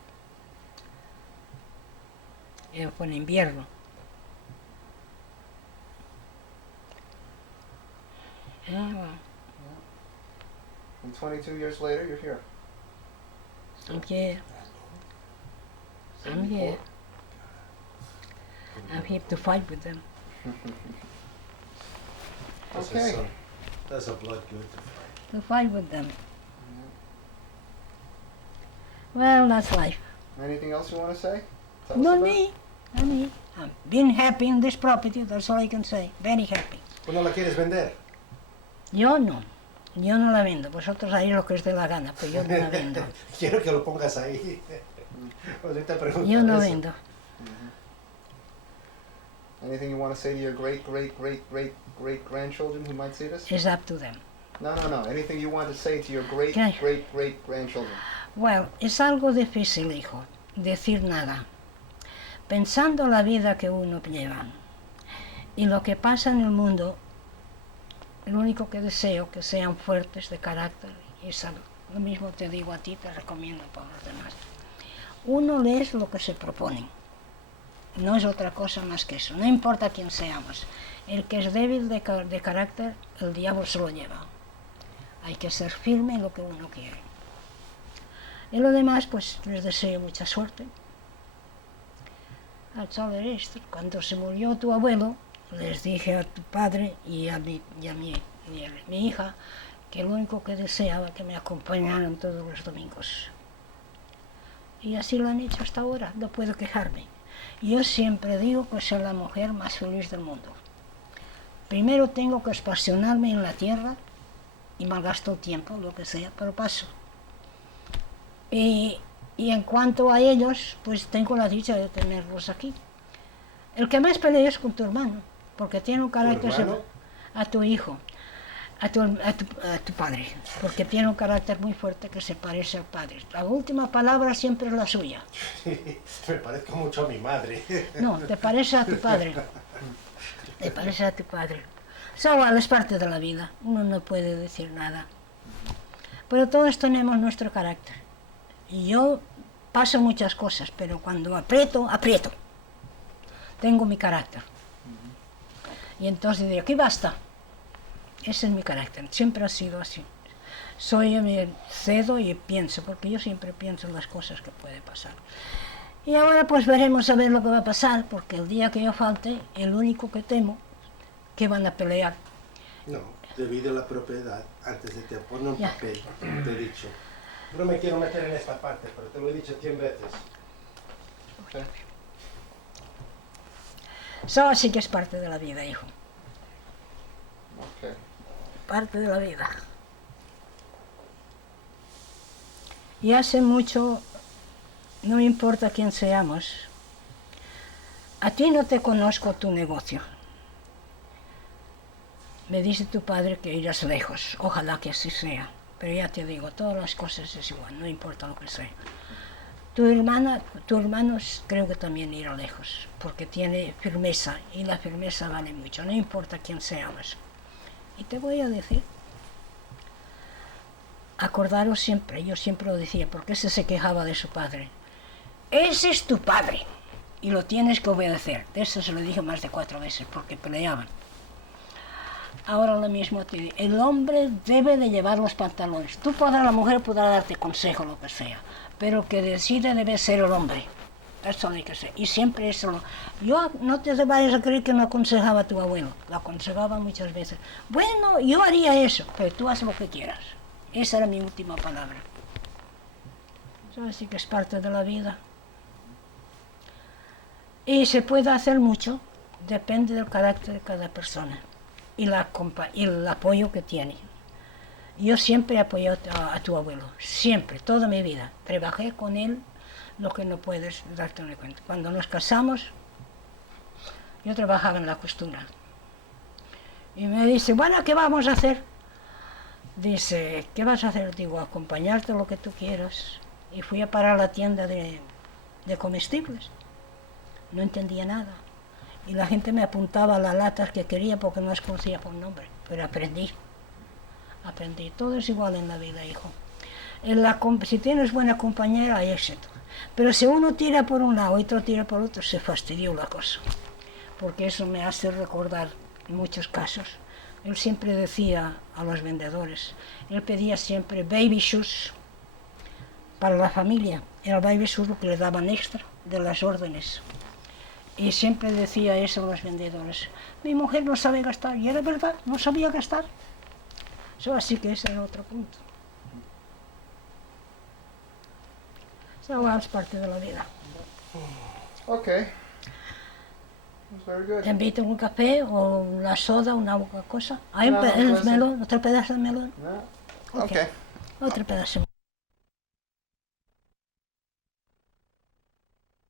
Fue en invierno. Well. And 22 years later, you're here. I'm here. I'm here. I'm here to fight with them. Okay. That's a blood good to fight. To fight with them. Well, that's life. Anything else you want to say? Tell us Not about me. Not me. I'm being happy in this property, that's all I can say. Very happy. ¿Tú no la quieres vender? Yo no. Yo no la vendo. Vosotros ahí lo que os dé la gana, pero yo no la vendo. Quiero que lo pongas ahí. Pues te preguntan Yo no eso. vendo. Anything you want to say to your great-great-great-great-great-grandchildren who might see this? It's up to them. No. Anything you want to say to your Okay. great-great-great-grandchildren? Well, es algo difícil, hijo, decir nada. Pensando la vida que uno lleva y lo que pasa en el mundo, lo único que deseo que sean fuertes de carácter y salud. Lo mismo te digo a ti, te recomiendo para los demás. Uno es lo que se propone. No es otra cosa más que eso. No importa quién seamos. El que es débil de carácter, el diablo se lo lleva. Hay que ser firme en lo que uno quiere. Y lo demás, pues les deseo mucha suerte. That's all it is. Cuando se murió tu abuelo, les dije a tu padre y a mi hija que lo único que deseaba que me acompañaran todos los domingos. Y así lo han hecho hasta ahora, no puedo quejarme. Yo siempre digo que soy la mujer más feliz del mundo. Primero tengo que estacionarme en la tierra y malgasto el tiempo, lo que sea, pero paso. Y en cuanto a ellos, pues tengo la dicha de tenerlos aquí. El que más pelea es con tu hermano, porque tiene un carácter... A tu hijo, a tu padre, porque tiene un carácter muy fuerte que se parece al padre. La última palabra siempre es la suya. Me parezco mucho a mi madre. No, te parece a tu padre. Te parece a tu padre. Eso es parte de la vida, uno no puede decir nada. Pero todos tenemos nuestro carácter. Y yo paso muchas cosas, pero cuando aprieto. Tengo mi carácter. Y entonces digo, aquí basta. Ese es mi carácter, siempre ha sido así. Me cedo y pienso, porque yo siempre pienso en las cosas que puede pasar. Y ahora pues veremos a ver lo que va a pasar, porque el día que yo falte, el único que temo, que van a pelear. No, debido a la propiedad, antes de te poner un papel, te he dicho, no me quiero meter en esta parte, pero te lo he dicho 100 veces. Okay. Eso sí que es parte de la vida, hijo. Okay. Parte de la vida. Y hace mucho, no importa quién seamos, a ti no te conozco tu negocio. Me dice tu padre que irás lejos, ojalá que así sea. Pero ya te digo, todas las cosas es igual, no importa lo que sea. Tu hermano creo que también irá lejos, porque tiene firmeza, y la firmeza vale mucho, no importa quién seamos. Y te voy a decir, acordaros siempre, yo siempre lo decía, porque ese se quejaba de su padre. Ese es tu padre, y lo tienes que obedecer. De eso se lo dije más de 4 veces, porque peleaban. Ahora lo mismo te digo, el hombre debe de llevar los pantalones. La mujer podrá darte consejo, lo que sea, pero que decide debe ser el hombre. Eso hay que ser. Y siempre eso yo no te vayas a creer que no aconsejaba a tu abuelo. Lo aconsejaba muchas veces. Bueno, yo haría eso, pero tú haz lo que quieras. Esa era mi última palabra. Eso así que es parte de la vida. Y se puede hacer mucho, depende del carácter de cada persona y el apoyo que tiene. Yo siempre apoyé a tu abuelo, siempre, toda mi vida. Trabajé con él lo que no puedes darte una cuenta. Cuando nos casamos, yo trabajaba en la costura. Y me dice, bueno, ¿qué vamos a hacer? Dice, ¿qué vas a hacer? Digo, acompañarte lo que tú quieras. Y fui a parar a la tienda de comestibles. No entendía nada. Y la gente me apuntaba a las latas que quería porque no las conocía por nombre. Pero aprendí. Todo es igual en la vida, hijo. Si tienes buena compañera, hay éxito. Pero si uno tira por un lado y otro tira por otro, se fastidió la cosa. Porque eso me hace recordar en muchos casos. Él siempre decía a los vendedores, él pedía siempre baby shoes para la familia. Era el baby shoes lo que le daban extra de las órdenes. Y siempre decía eso a los vendedores. Mi mujer no sabe gastar. Y era verdad, no sabía gastar. Eso así que ese era otro punto. Eso es parte de la vida. Okay. That's very good. Te invito a un café o una soda, una cosa. ¿Hay No, un gracias. melón? ¿Otro pedazo de melón? No. Okay. Otro pedazo.